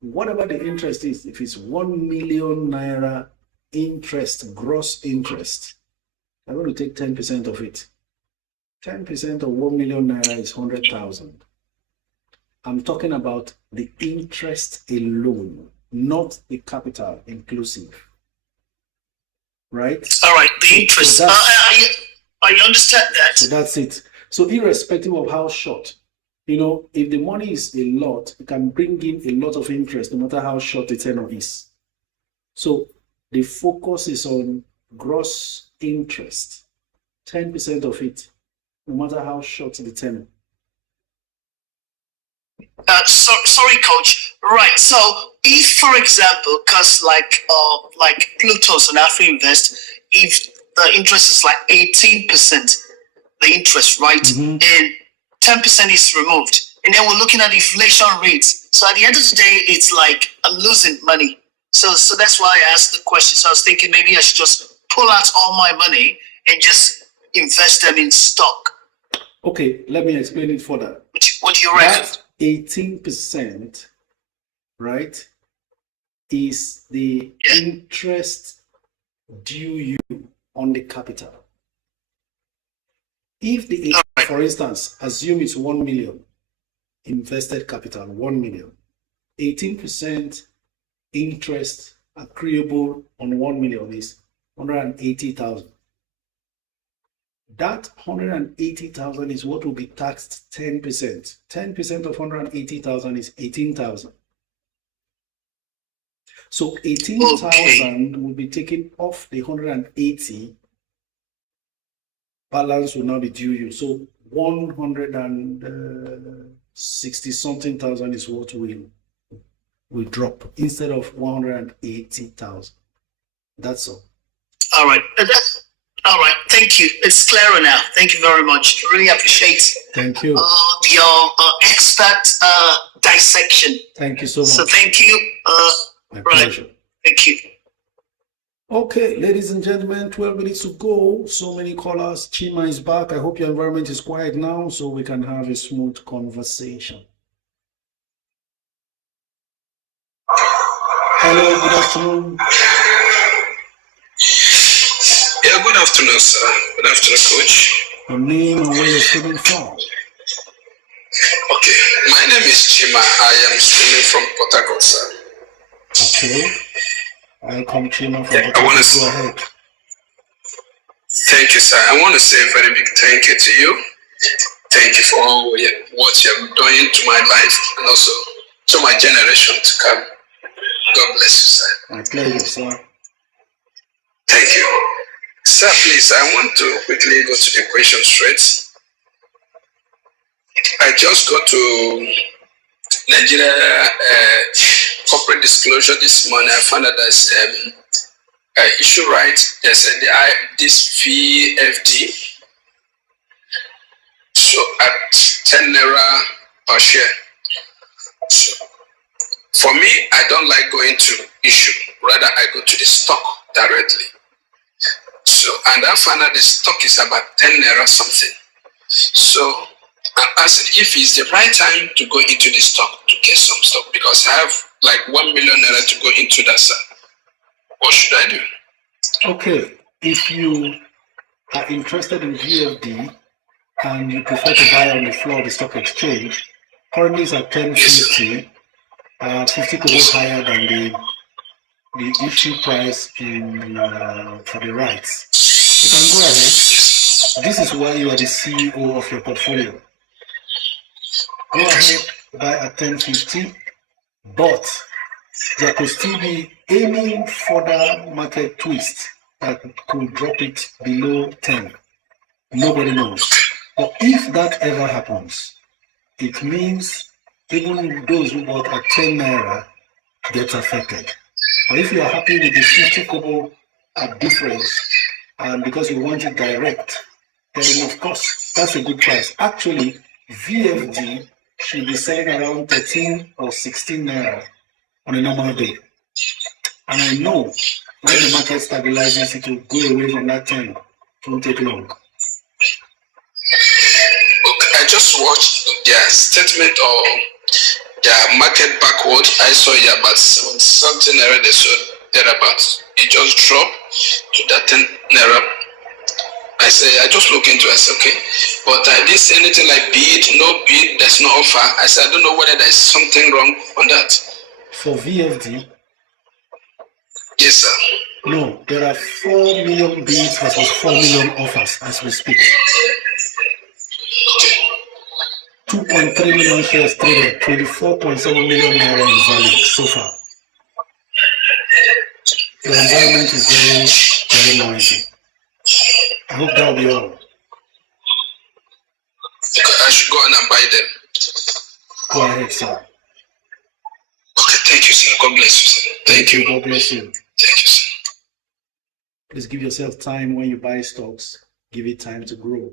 whatever the interest is, if it's 1 million naira interest, gross interest, I'm going to take 10% of it. 10% of 1 million naira is 100,000. I'm talking about the interest alone, not the capital inclusive. Right? All right, the interest. So I understand that. So that's it. So irrespective of how short, you know, if the money is a lot, it can bring in a lot of interest, no matter how short the tenor is. So the focus is on gross interest, 10% of it, no matter how short the tenor. Sorry, coach. Right. So, if, for example, because like Pluto's and AfriInvest, if the interest is like 18%, the interest, right, and 10% is removed, and then we're looking at inflation rates. So at the end of the day, it's like I'm losing money. So that's why I asked the question. So I was thinking maybe I should just pull out all my money and just invest them in stock. Okay, let me explain it further. What do you reckon? That 18%, right, is the interest due you on the capital. If the, for instance, assume it's 1 million invested capital, 1 million, 18% interest accruable on 1 million is 180,000. That 180,000 is what will be taxed 10%. 10% of 180,000 is 18,000. So 18,000 will be taken off the 180. Balance will now be due you. So 160 something thousand is what will drop instead of 180,000. That's all. All right. All right. Thank you. It's clearer now. Thank you very much. Really appreciate. Thank you. Your expert dissection. Thank you so much. So thank you. My pleasure. Thank you. Okay, ladies and gentlemen, 12 minutes to go. So many callers. Chima is back. I hope your environment is quiet now so we can have a smooth conversation. Hello, good afternoon. Yeah, good afternoon, sir. Good afternoon, coach. Your name and where you're streaming from? Okay, my name is Chima. I am streaming from Port Harcourt, sir. Okay. Welcome, Chima. From Go ahead. Thank you, sir. I want to say a very big thank you to you. Thank you for all what you have done to my life and also to my generation to come. God bless you, sir. My pleasure, sir. Thank you. Sir, please, I want to quickly go to the question straight. I just got to Nigeria corporate disclosure this morning. I found out there's issue right. They said this VFD. So at 10 naira per share. So for me, I don't like going to issue. Rather, I go to the stock directly. So, and I found out the stock is about 10 naira something. So I asked if it's the right time to go into the stock to get some stock because I have like 1 million naira to go into that, sir. What should I do? Okay, if you are interested in VFD and you prefer to buy on the floor of the stock exchange, currently it's at 1050. 50 could be higher than the issue price for the rights. You can go ahead. This is why you are the CEO of your portfolio. Go ahead, buy at 1050, but there could still be any further market twist that could drop it below 10. Nobody knows. But if that ever happens, it means even those who bought at 10 naira get affected. But if you are happy with the 50 kobo difference, and because you want it direct, then of course that's a good price. Actually, VFD should be selling around 13 or 16 naira on a normal day. And I know when the market stabilizes, it will go away from that 10. It won't take long. Okay, I just watched their statement or their market backward. I saw it about 7 something naira. They saw thereabouts. It just dropped to that 10 naira. I just look into it. I said, okay, but I didn't see anything like bid, no bid, there's no offer. I said, I don't know whether there's something wrong on that. For VFD? Yes, sir. No, there are 4 million bids versus 4 million offers as we speak. 2.3 million shares traded, 24.7 million naira in value so far. The environment is very, very noisy. I hope that will be all. I should go on and buy them. Go ahead, sir. Okay, thank you, sir. God bless you, sir. Thank you. God bless you. Thank you, sir. Please give yourself time when you buy stocks. Give it time to grow.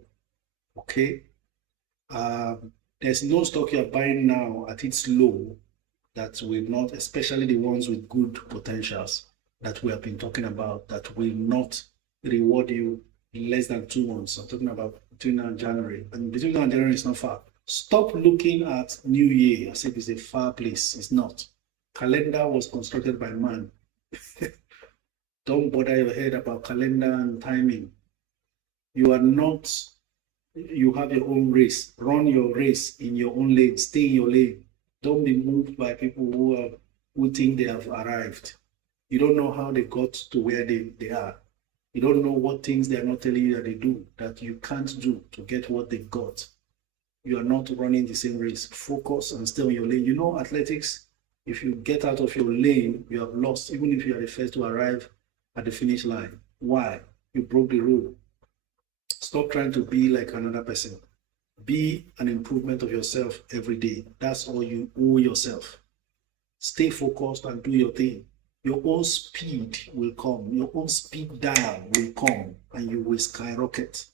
Okay? There's no stock you're buying now at its low that will not, especially the ones with good potentials that we have been talking about, that will not reward you in less than 2 months. I'm talking about between now and January. And between now and January is not far. Stop looking at New Year as if it's a far place. It's not. Calendar was constructed by man. Don't bother your head about calendar and timing. You are not, you have your own race. Run your race in your own lane. Stay in your lane. Don't be moved by people who think they have arrived. You don't know how they got to where they are. You don't know what things they are not telling you that they do, that you can't do to get what they've got. You are not running the same race. Focus and stay on your lane. You know, athletics, if you get out of your lane, you have lost, even if you are the first to arrive at the finish line. Why? You broke the rule. Stop trying to be like another person. Be an improvement of yourself every day. That's all you owe yourself. Stay focused and do your thing. Your own speed will come. Your own speed dial will come and you will skyrocket.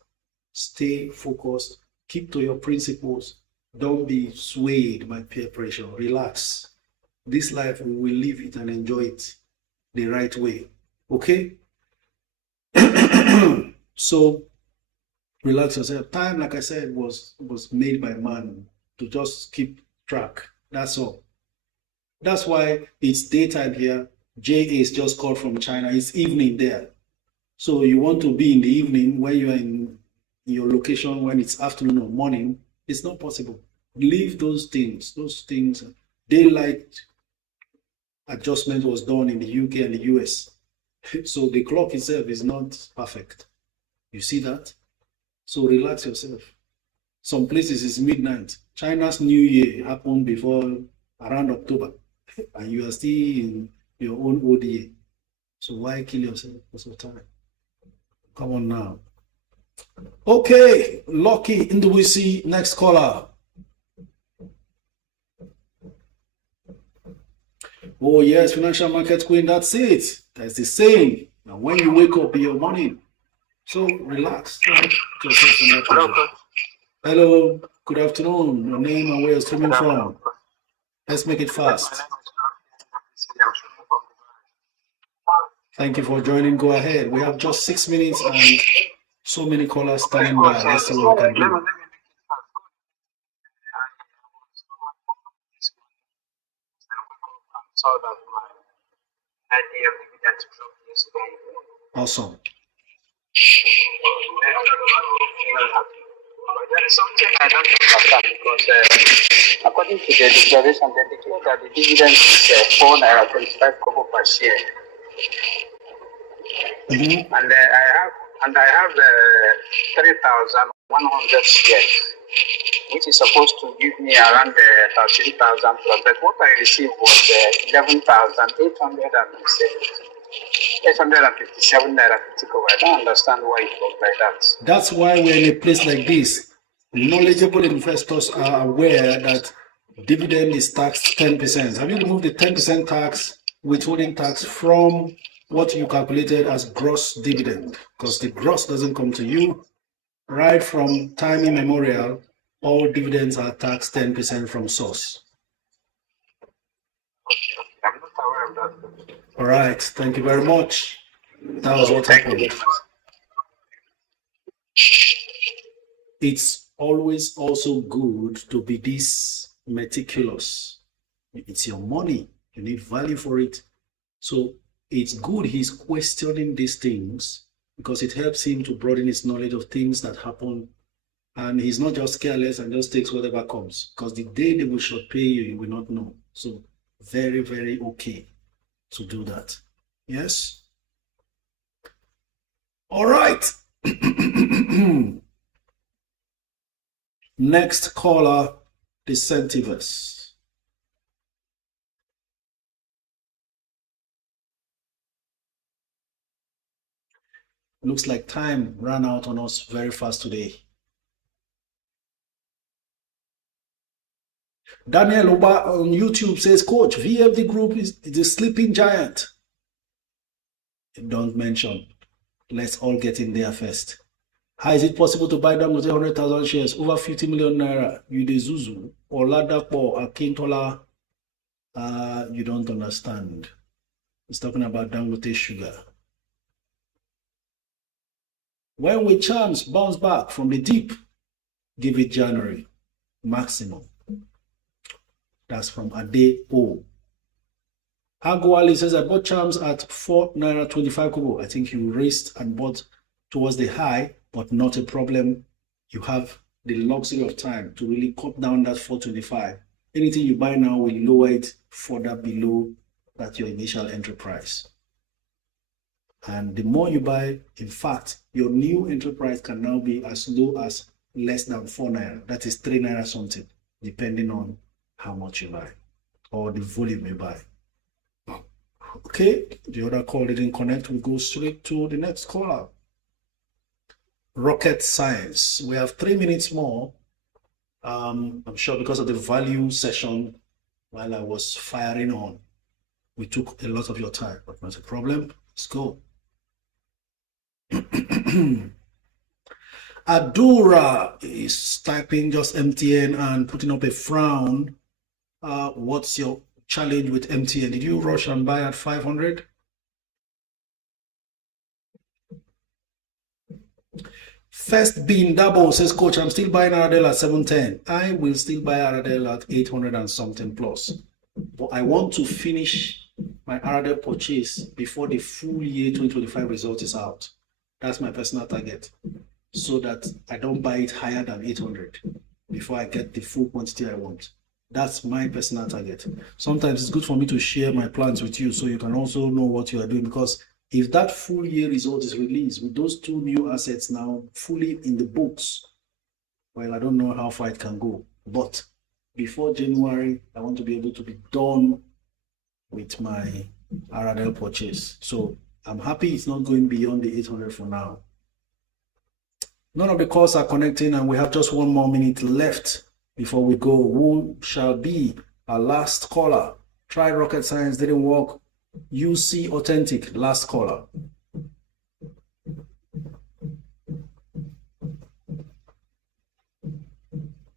Stay focused. Keep to your principles. Don't be swayed by peer pressure. Relax. This life, we will live it and enjoy it the right way. Okay? So, relax yourself. Time, like I said, was made by man to just keep track. That's all. That's why it's daytime here. JA is just called from China. It's evening there. So you want to be in the evening when you are in your location when it's afternoon or morning. It's not possible. Leave those things. Those things. Daylight adjustment was done in the UK and the US. So the clock itself is not perfect. You see that? So relax yourself. Some places it's midnight. China's New Year happened before around October. And you are still in your own ODA. So why kill yourself for some time? Come on now. Okay, Lucky Ndubuisi, next caller. Oh yes, financial market queen, that's it. That's the same. Now when you wake up in your morning, so relax. Hello, good afternoon. Your name and where you're streaming from. Let's make it fast. Thank you for joining. Go ahead. We have just 6 minutes and so many callers standing by. Let's see what we can do. Awesome. There is something I don't understand because according to the declaration, they declare that the dividend is 4 naira 25 kobo per share. Mm-hmm. And I have 3,100 shares, which is supposed to give me around 13,000 plus. But what I received was 11,870. 857 naira 50 kobo. I don't understand why it was like that. That's why we're in a place like this. Knowledgeable investors are aware that dividend is taxed 10%. Have you removed the 10% tax, withholding tax from what you calculated as gross dividend? Because the gross doesn't come to you. Right from time immemorial, all dividends are taxed 10% from source. I'm not aware of that. All right, thank you very much. That was what happened. It's always also good to be this meticulous. It's your money. You need value for it. So it's good he's questioning these things because it helps him to broaden his knowledge of things that happen. And he's not just careless and just takes whatever comes. Because the day they will short pay you, you will not know. So very, very okay to do that. Yes? All right. Next caller, the Centivus. Looks like time ran out on us very fast today. Daniel Oba on YouTube says, Coach, VFD Group is the sleeping giant. Don't mention. Let's all get in there first. How is it possible to buy down with 100,000 shares over 50 million naira? You de Zuzu or Ladapo Akintola? You don't understand. He's talking about Dangote Sugar. When we chance bounce back from the deep, give it January maximum. That's from Ade O. Agwali says, I bought charms at 4 naira 25 kobo. I think you raised and bought towards the high, but not a problem. You have the luxury of time to really cut down that 425. Anything you buy now will lower it further below that your initial enterprise. And the more you buy, in fact, your new enterprise can now be as low as less than 4 naira. That is 3 naira something, depending on how much you buy or the volume you buy. Okay, the other call didn't connect. We go straight to the next caller. Rocket Science. We have 3 minutes more. I'm sure because of the value session while I was firing on, we took a lot of your time, but not a problem. Let's go. Adura is typing just MTN and putting up a frown. What's your challenge with MTN? Did you rush and buy at 500? First Bean Double says, Coach, I'm still buying Aradel at 710. I will still buy Aradel at 800 and something plus. But I want to finish my Aradel purchase before the full year 2025 result is out. That's my personal target. So that I don't buy it higher than 800 before I get the full quantity I want. That's my personal target. Sometimes it's good for me to share my plans with you so you can also know what you are doing, because if that full year result is released with those 2 new assets now fully in the books, well, I don't know how far it can go. But before January, I want to be able to be done with my RRL purchase. So I'm happy it's not going beyond the 800 for now. None of the calls are connecting and we have just 1 more minute left before we go. Who shall be our last caller? Try Rocket Science, didn't work. UC Authentic, last caller.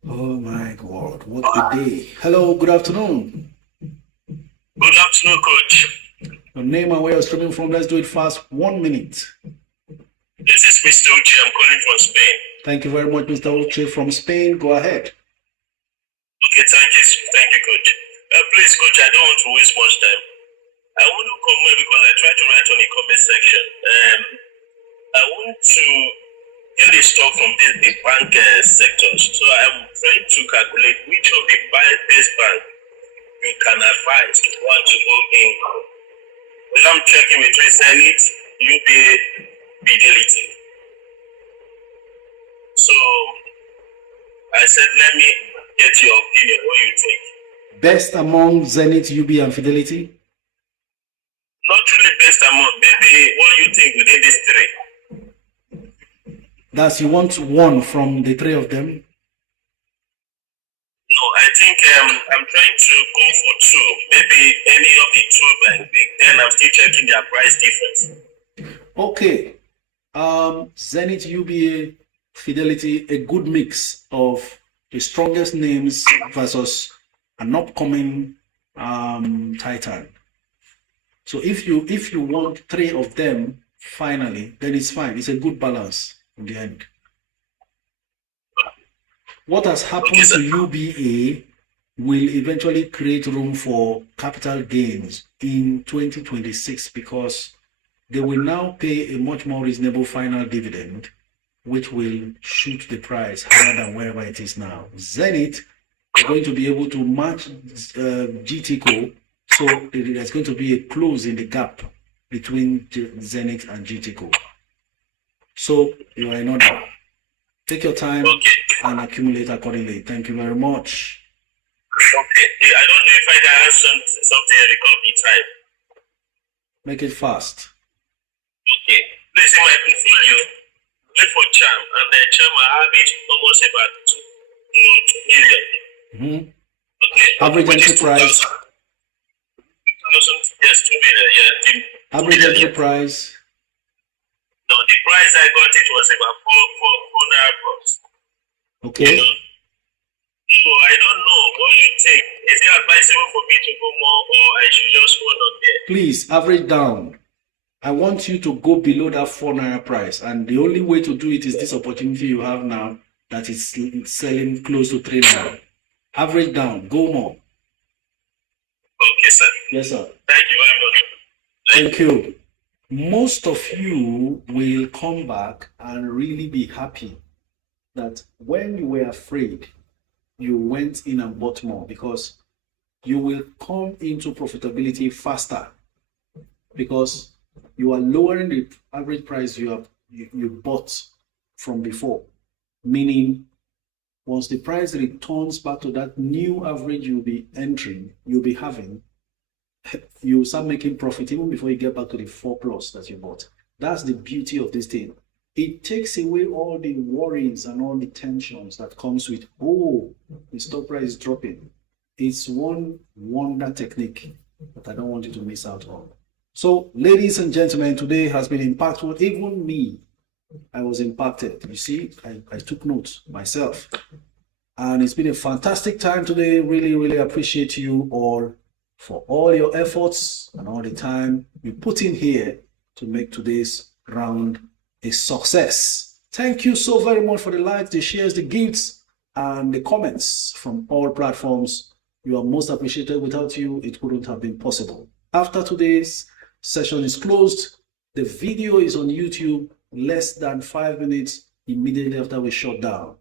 Oh my God, what a day. Hello, good afternoon. Good afternoon, Coach. Your name and where you're streaming from, let's do it fast. 1 minute. This is Mr. Uche, I'm calling from Spain. Thank you very much, Mr. Uche from Spain. Go ahead. Okay, thank you, Coach. Please, Coach, I don't want to waste much time. I want to comment because I tried to write on the comment section. I want to get a stock from the bank sectors. So I'm trying to calculate which of the best bank you can advise to want to go in. When I'm checking between Zenith, UPDC, Fidelity. So I said, let me get your opinion. What you think? Best among Zenith, UB, and Fidelity? Not really best amount. Maybe what you think within these three. That's you want one from the three of them? No, I think I'm trying to go for two. Maybe any of the two bank. Then I'm still checking their price difference. Okay. Zenith, UBA, Fidelity, a good mix of the strongest names versus an upcoming Titan. So if you want three of them finally, then it's fine. It's a good balance in the end. What has happened to UBA will eventually create room for capital gains in 2026 because they will now pay a much more reasonable final dividend, which will shoot the price higher than wherever it is now. Zenith is going to be able to match GTCO, so there's going to be a close in the gap between Zenith and GTCO. So you are in order. Take your time and accumulate accordingly. Thank you very much. Okay. I don't know if I can ask something at the company time. Make it fast. Okay. Please, in my portfolio, wait for Charm, and the Charm I average almost about 2 million. Okay. Average entry price. 2,000, yes, 2 million. Yeah. Average entry price. No, the price I got it was about 4 naira plus. Okay. You know? So I don't know what you think. Is it advisable for me to go more, or I should just hold on there? Please average down. I want you to go below that 4 naira price, and the only way to do it is this opportunity you have now that is selling close to 3 naira. Average down. Go more. Okay, sir. Yes, sir. Thank you very much. Thank you. Most of you will come back and really be happy that when you were afraid, you went in and bought more, because you will come into profitability faster because you are lowering the average price you bought from before. Meaning, once the price returns back to that new average you'll be having, you start making profit even before you get back to the 4+ that you bought. That's the beauty of this thing. It takes away all the worries and all the tensions that comes with, oh, the stock price is dropping. It's one wonder technique that I don't want you to miss out on. So, ladies and gentlemen, today has been impactful. Even me, I was impacted. You see, I took notes myself. And it's been a fantastic time today. Really, really appreciate you all for all your efforts and all the time you put in here to make today's round a success. Thank you so very much for the likes, the shares, the gifts, and the comments from all platforms. You are most appreciated. Without you, it wouldn't have been possible. After today's session is closed, the video is on YouTube less than 5 minutes immediately after we shut down.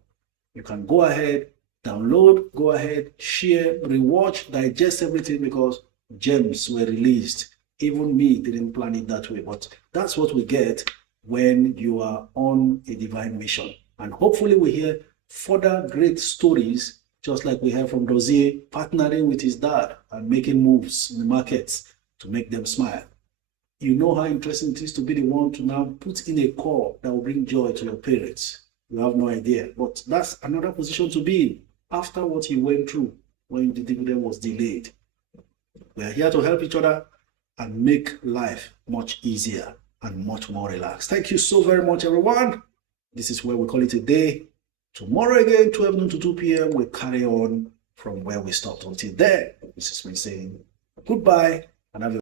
You can go ahead, download, go ahead, share, rewatch, digest everything, because gems were released. Even me didn't plan it that way, but that's what we get when you are on a divine mission. And hopefully we hear further great stories, just like we heard from Dozier partnering with his dad and making moves in the markets to make them smile. You know how interesting it is to be the one to now put in a call that will bring joy to your parents. You have no idea, but that's another position to be in after what you went through when the dividend was delayed. We are here to help each other and make life much easier and much more relaxed. Thank you so very much, everyone. This is where we call it a day. Tomorrow again, 12 noon to 2 p.m., we'll carry on from where we stopped. Until then, this is me saying goodbye and have a